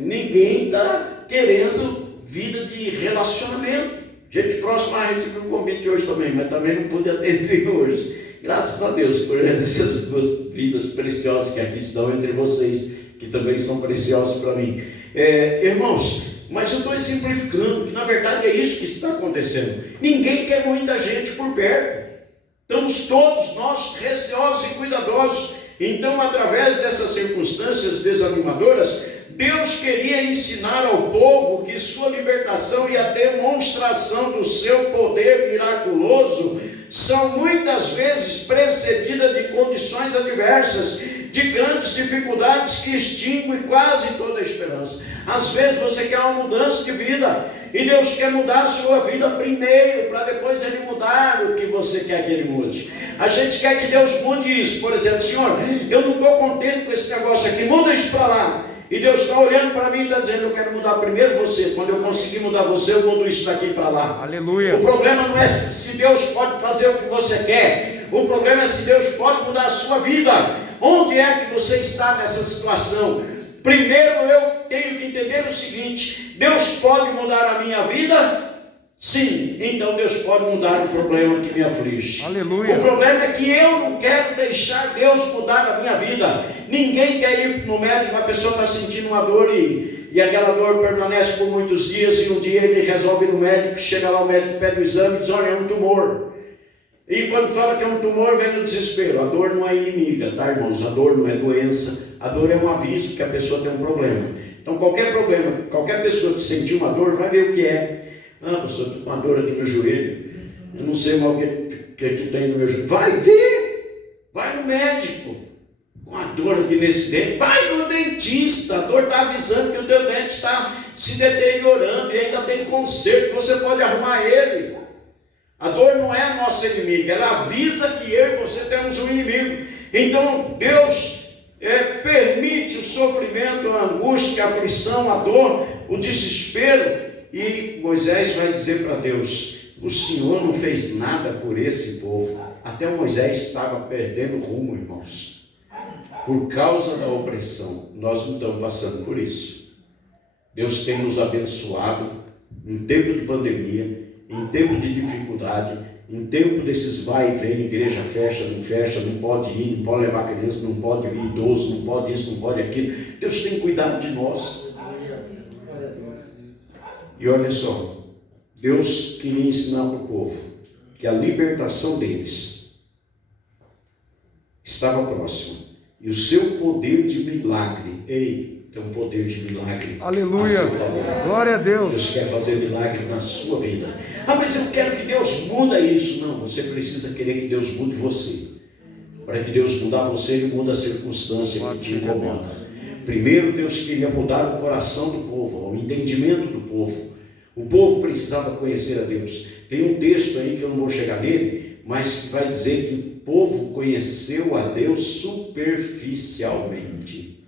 Ninguém está querendo vida de relacionamento. Gente próxima recebeu um convite hoje também, mas também não pude atender hoje. Graças a Deus por essas duas vidas preciosas que aqui estão entre vocês, que também são preciosas para mim. Irmãos, mas eu estou simplificando, que na verdade é isso que está acontecendo. Ninguém quer muita gente por perto. Estamos todos nós receosos e cuidadosos. Então, através dessas circunstâncias desanimadoras, Deus queria ensinar ao povo que sua libertação e a demonstração do seu poder miraculoso são muitas vezes precedidas de condições adversas, de grandes dificuldades que extinguem quase toda a esperança. Às vezes você quer uma mudança de vida, e Deus quer mudar a sua vida primeiro, para depois Ele mudar o que você quer que Ele mude. A gente quer que Deus mude isso. Por exemplo, Senhor, eu não estou contente com esse negócio aqui, muda isso para lá. E Deus está olhando para mim e está dizendo: eu quero mudar primeiro você. Quando eu conseguir mudar você, eu mudo isso daqui para lá. Aleluia. O problema não é se Deus pode fazer o que você quer. O problema é se Deus pode mudar a sua vida. Onde é que você está nessa situação? Primeiro eu tenho que entender o seguinte: Deus pode mudar a minha vida? Sim, então Deus pode mudar o problema que me aflige. Aleluia. O problema é que eu não quero deixar Deus mudar a minha vida. Ninguém quer ir no médico, a pessoa está sentindo uma dor e aquela dor permanece por muitos dias, e um dia ele resolve ir no médico, chega lá, o médico pede o exame e diz: olha, é um tumor. E quando fala que é um tumor, vem o desespero. A dor não é inimiga, tá, irmãos? A dor não é doença, a dor é um aviso que a pessoa tem um problema. Então qualquer problema, qualquer pessoa que sentir uma dor, vai ver o que é. Ah, pastor, estou com uma dor aqui no joelho, eu não sei mal o que tem no meu joelho. Vai ver, vai no médico. Com a dor aqui nesse dente, vai no dentista. A dor está avisando que o teu dente está se deteriorando e ainda tem conserto, você pode arrumar ele. A dor não é a nossa inimiga, ela avisa que eu e você temos um inimigo. Então Deus permite o sofrimento, a angústia, a aflição, a dor, o desespero. E Moisés vai dizer para Deus: o Senhor não fez nada por esse povo. Até Moisés estava perdendo rumo, irmãos, por causa da opressão. Nós não estamos passando por isso. Deus tem nos abençoado em tempo de pandemia, em tempo de dificuldade, em tempo desses vai e vem, igreja fecha, não pode ir, não pode levar criança, não pode ir idoso, não pode isso, não pode aquilo. Deus tem cuidado de nós. E olha só, Deus queria ensinar para o povo que a libertação deles estava próxima. E o seu poder de milagre, tem um poder de milagre. Aleluia. Glória a Deus. Deus quer fazer milagre na sua vida. Ah, mas eu quero que Deus muda isso. Não, você precisa querer que Deus mude você. Para que Deus mudar você, Ele muda a circunstância que te incomoda. Primeiro Deus queria mudar o coração do povo, o entendimento do povo. O povo precisava conhecer a Deus. Tem um texto aí que eu não vou chegar nele, mas que vai dizer que o povo conheceu a Deus superficialmente.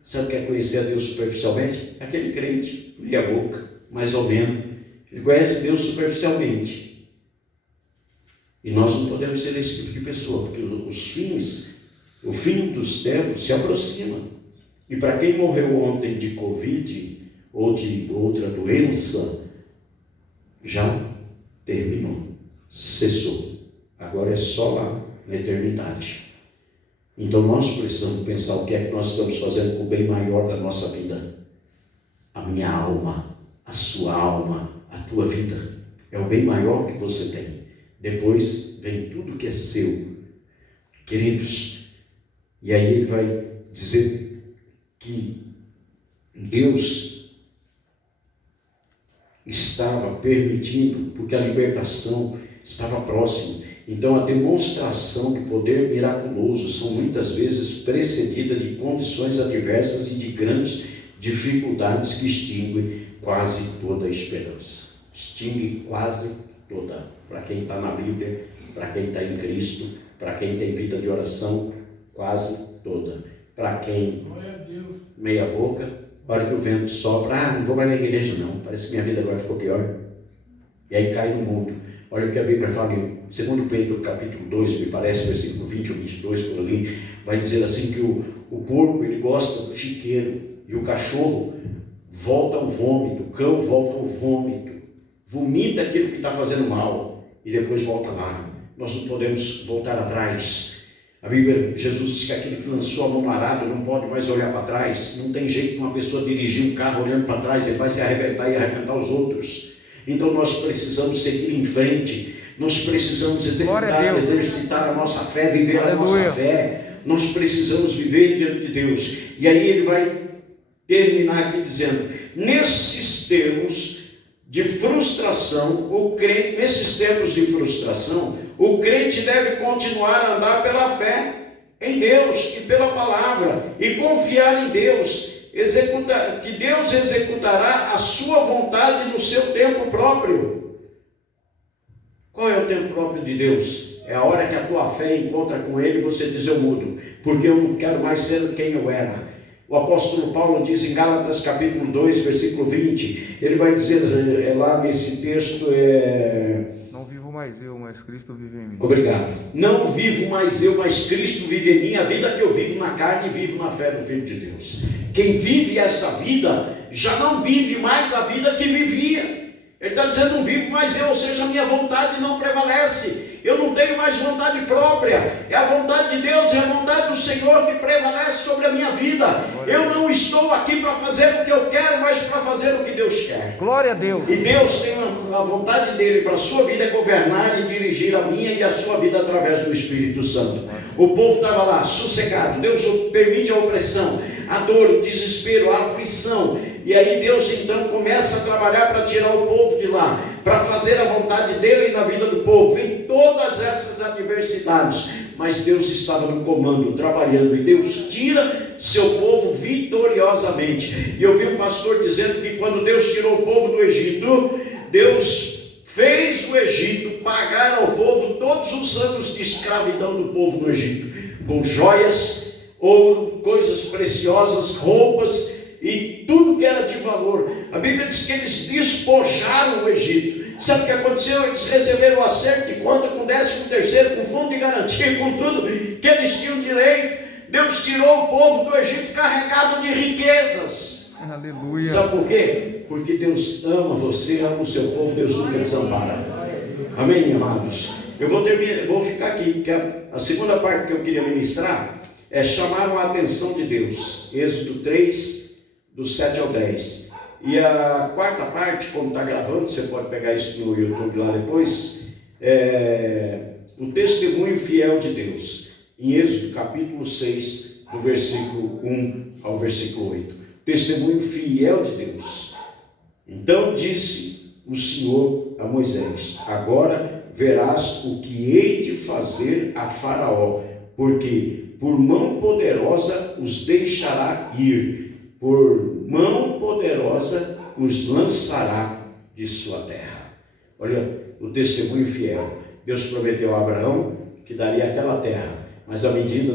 Sabe o que é conhecer a Deus superficialmente? Aquele crente, meia boca, mais ou menos. Ele conhece Deus superficialmente. E nós não podemos ser esse tipo de pessoa, porque o fim dos tempos se aproxima. E para quem morreu ontem de Covid ou de outra doença, já terminou, cessou. Agora é só lá na eternidade. Então nós precisamos pensar o que é que nós estamos fazendo com o bem maior da nossa vida. A minha alma, a sua alma, a tua vida é o bem maior que você tem. Depois vem tudo que é seu, queridos. E aí ele vai dizer que Deus estava permitindo, porque a libertação estava próxima. Então a demonstração do poder miraculoso são muitas vezes precedida de condições adversas e de grandes dificuldades que extinguem quase toda a esperança. Extingue quase toda. Para quem está na Bíblia, para quem está em Cristo, para quem tem vida de oração, quase toda. Para quem meia boca, hora que o vento sopra, não vou mais na igreja não, parece que minha vida agora ficou pior. E aí cai no mundo. Olha o que a Bíblia fala em 2 Pedro capítulo 2, me parece, versículo 20 ou 22 por ali, vai dizer assim que o porco ele gosta do chiqueiro, e o cachorro volta ao vômito, o cão volta ao vômito, vomita aquilo que está fazendo mal, e depois volta lá. Nós não podemos voltar atrás. A Bíblia, Jesus diz que aquele que lançou a mão no arado não pode mais olhar para trás. Não tem jeito de uma pessoa dirigir um carro olhando para trás, ele vai se arrebentar e arrebentar os outros. Então nós precisamos seguir em frente, nós precisamos exercitar a nossa fé, viver a nossa fé. nós precisamos viver diante de Deus. E aí ele vai terminar aqui dizendo: nesses termos de frustração, nesses tempos de frustração, o crente deve continuar a andar pela fé em Deus e pela palavra, e confiar em Deus, que Deus executará a sua vontade no seu tempo próprio. Qual é o tempo próprio de Deus? É a hora que a tua fé encontra com Ele e você diz: eu mudo, porque eu não quero mais ser quem eu era. O apóstolo Paulo diz em Gálatas capítulo 2, versículo 20, ele vai dizer lá nesse texto, não vivo mais eu, mas Cristo vive em mim. Obrigado. Não vivo mais eu, mas Cristo vive em mim. A vida que eu vivo na carne, vivo na fé do Filho de Deus. Quem vive essa vida, já não vive mais a vida que vivia. Ele está dizendo: não vivo mais eu, ou seja, a minha vontade não prevalece. Eu não tenho mais vontade própria. É a vontade de Deus, é a vontade do Senhor que prevalece sobre a minha vida. Eu não estou aqui para fazer o que eu quero, mas para fazer o que Deus quer. Glória a Deus. E Deus tem a vontade dele para a sua vida é governar e dirigir a minha e a sua vida através do Espírito Santo. O povo estava lá, sossegado. Deus permite a opressão, a dor, o desespero, a aflição. E aí Deus então começa a trabalhar para tirar o povo de lá, para fazer a vontade dele na vida do povo, em todas essas adversidades. Mas Deus estava no comando, trabalhando, e Deus tira seu povo vitoriosamente. E eu vi um pastor dizendo que quando Deus tirou o povo do Egito, Deus fez o Egito pagar ao povo todos os anos de escravidão do povo no Egito, com joias, ouro, coisas preciosas, roupas e tudo que era de valor. A Bíblia diz que eles despojaram o Egito. Sabe o que aconteceu? Eles receberam o acerto de conta com 13º, com fundo de garantia, com tudo que eles tinham direito. Deus tirou o povo do Egito carregado de riquezas. Aleluia. Sabe por quê? Porque Deus ama você, ama o seu povo, Deus nunca desampara. Amém, amados? Eu vou ficar aqui, porque a segunda parte que eu queria ministrar é chamar a atenção de Deus. Êxodo 3, do 7 ao 10. E a quarta parte, como está gravando, você pode pegar isso no YouTube lá depois, o testemunho fiel de Deus, em Êxodo capítulo 6, do versículo 1 ao versículo 8. Testemunho fiel de Deus. Então disse o Senhor a Moisés: agora verás o que hei de fazer a Faraó, porque por mão poderosa os deixará ir, por mão poderosa os lançará de sua terra. Olha o testemunho fiel. Deus prometeu a Abraão que daria aquela terra, mas a medida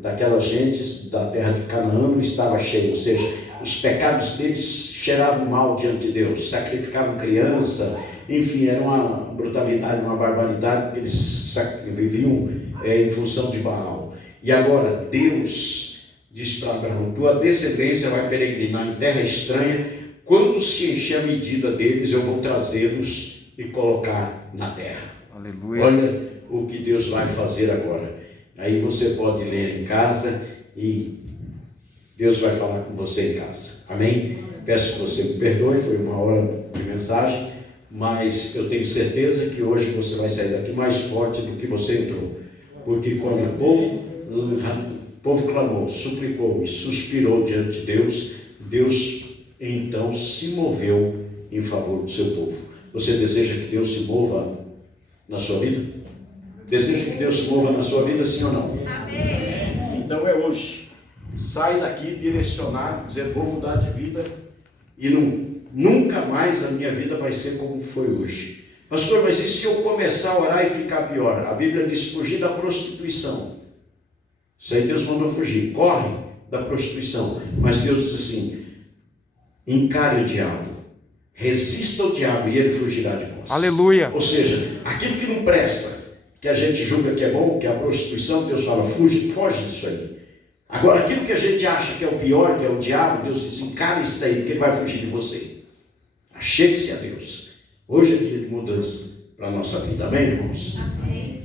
daquelas gentes da terra de Canaã não estava cheia, ou seja, os pecados deles cheiravam mal diante de Deus, sacrificavam criança, enfim, era uma brutalidade, uma barbaridade, porque eles viviam em função de Baal. E agora Deus diz para Abraão: tua descendência vai peregrinar em terra estranha, quando se encher a medida deles, eu vou trazê-los e colocar na terra. Aleluia. Olha o que Deus vai fazer agora. Aí você pode ler em casa e Deus vai falar com você em casa. Amém? Peço que você me perdoe, foi uma hora de mensagem, mas eu tenho certeza que hoje você vai sair daqui mais forte do que você entrou. Porque quando o povo clamou, suplicou e suspirou diante de Deus, Deus então se moveu em favor do seu povo. Você deseja que Deus se mova na sua vida? Deseja que Deus se mova na sua vida, sim ou não? Amém. Então é hoje. Sai daqui direcionado, dizer: vou mudar de vida e nunca mais a minha vida vai ser como foi hoje. Pastor, mas e se eu começar a orar e ficar pior? A Bíblia diz: fugir da prostituição. Isso aí Deus mandou fugir. Corre da prostituição. Mas Deus diz assim: encare o diabo, resista ao diabo e ele fugirá de vós. Aleluia. Ou seja, aquilo que não presta, que a gente julga que é bom, que é a prostituição, Deus fala: foge disso aí. Agora, aquilo que a gente acha que é o pior, que é o diabo, Deus diz: encare isso daí, que ele vai fugir de você. Achegue-se a Deus. Hoje é dia de mudança para a nossa vida. Amém, irmãos? Amém.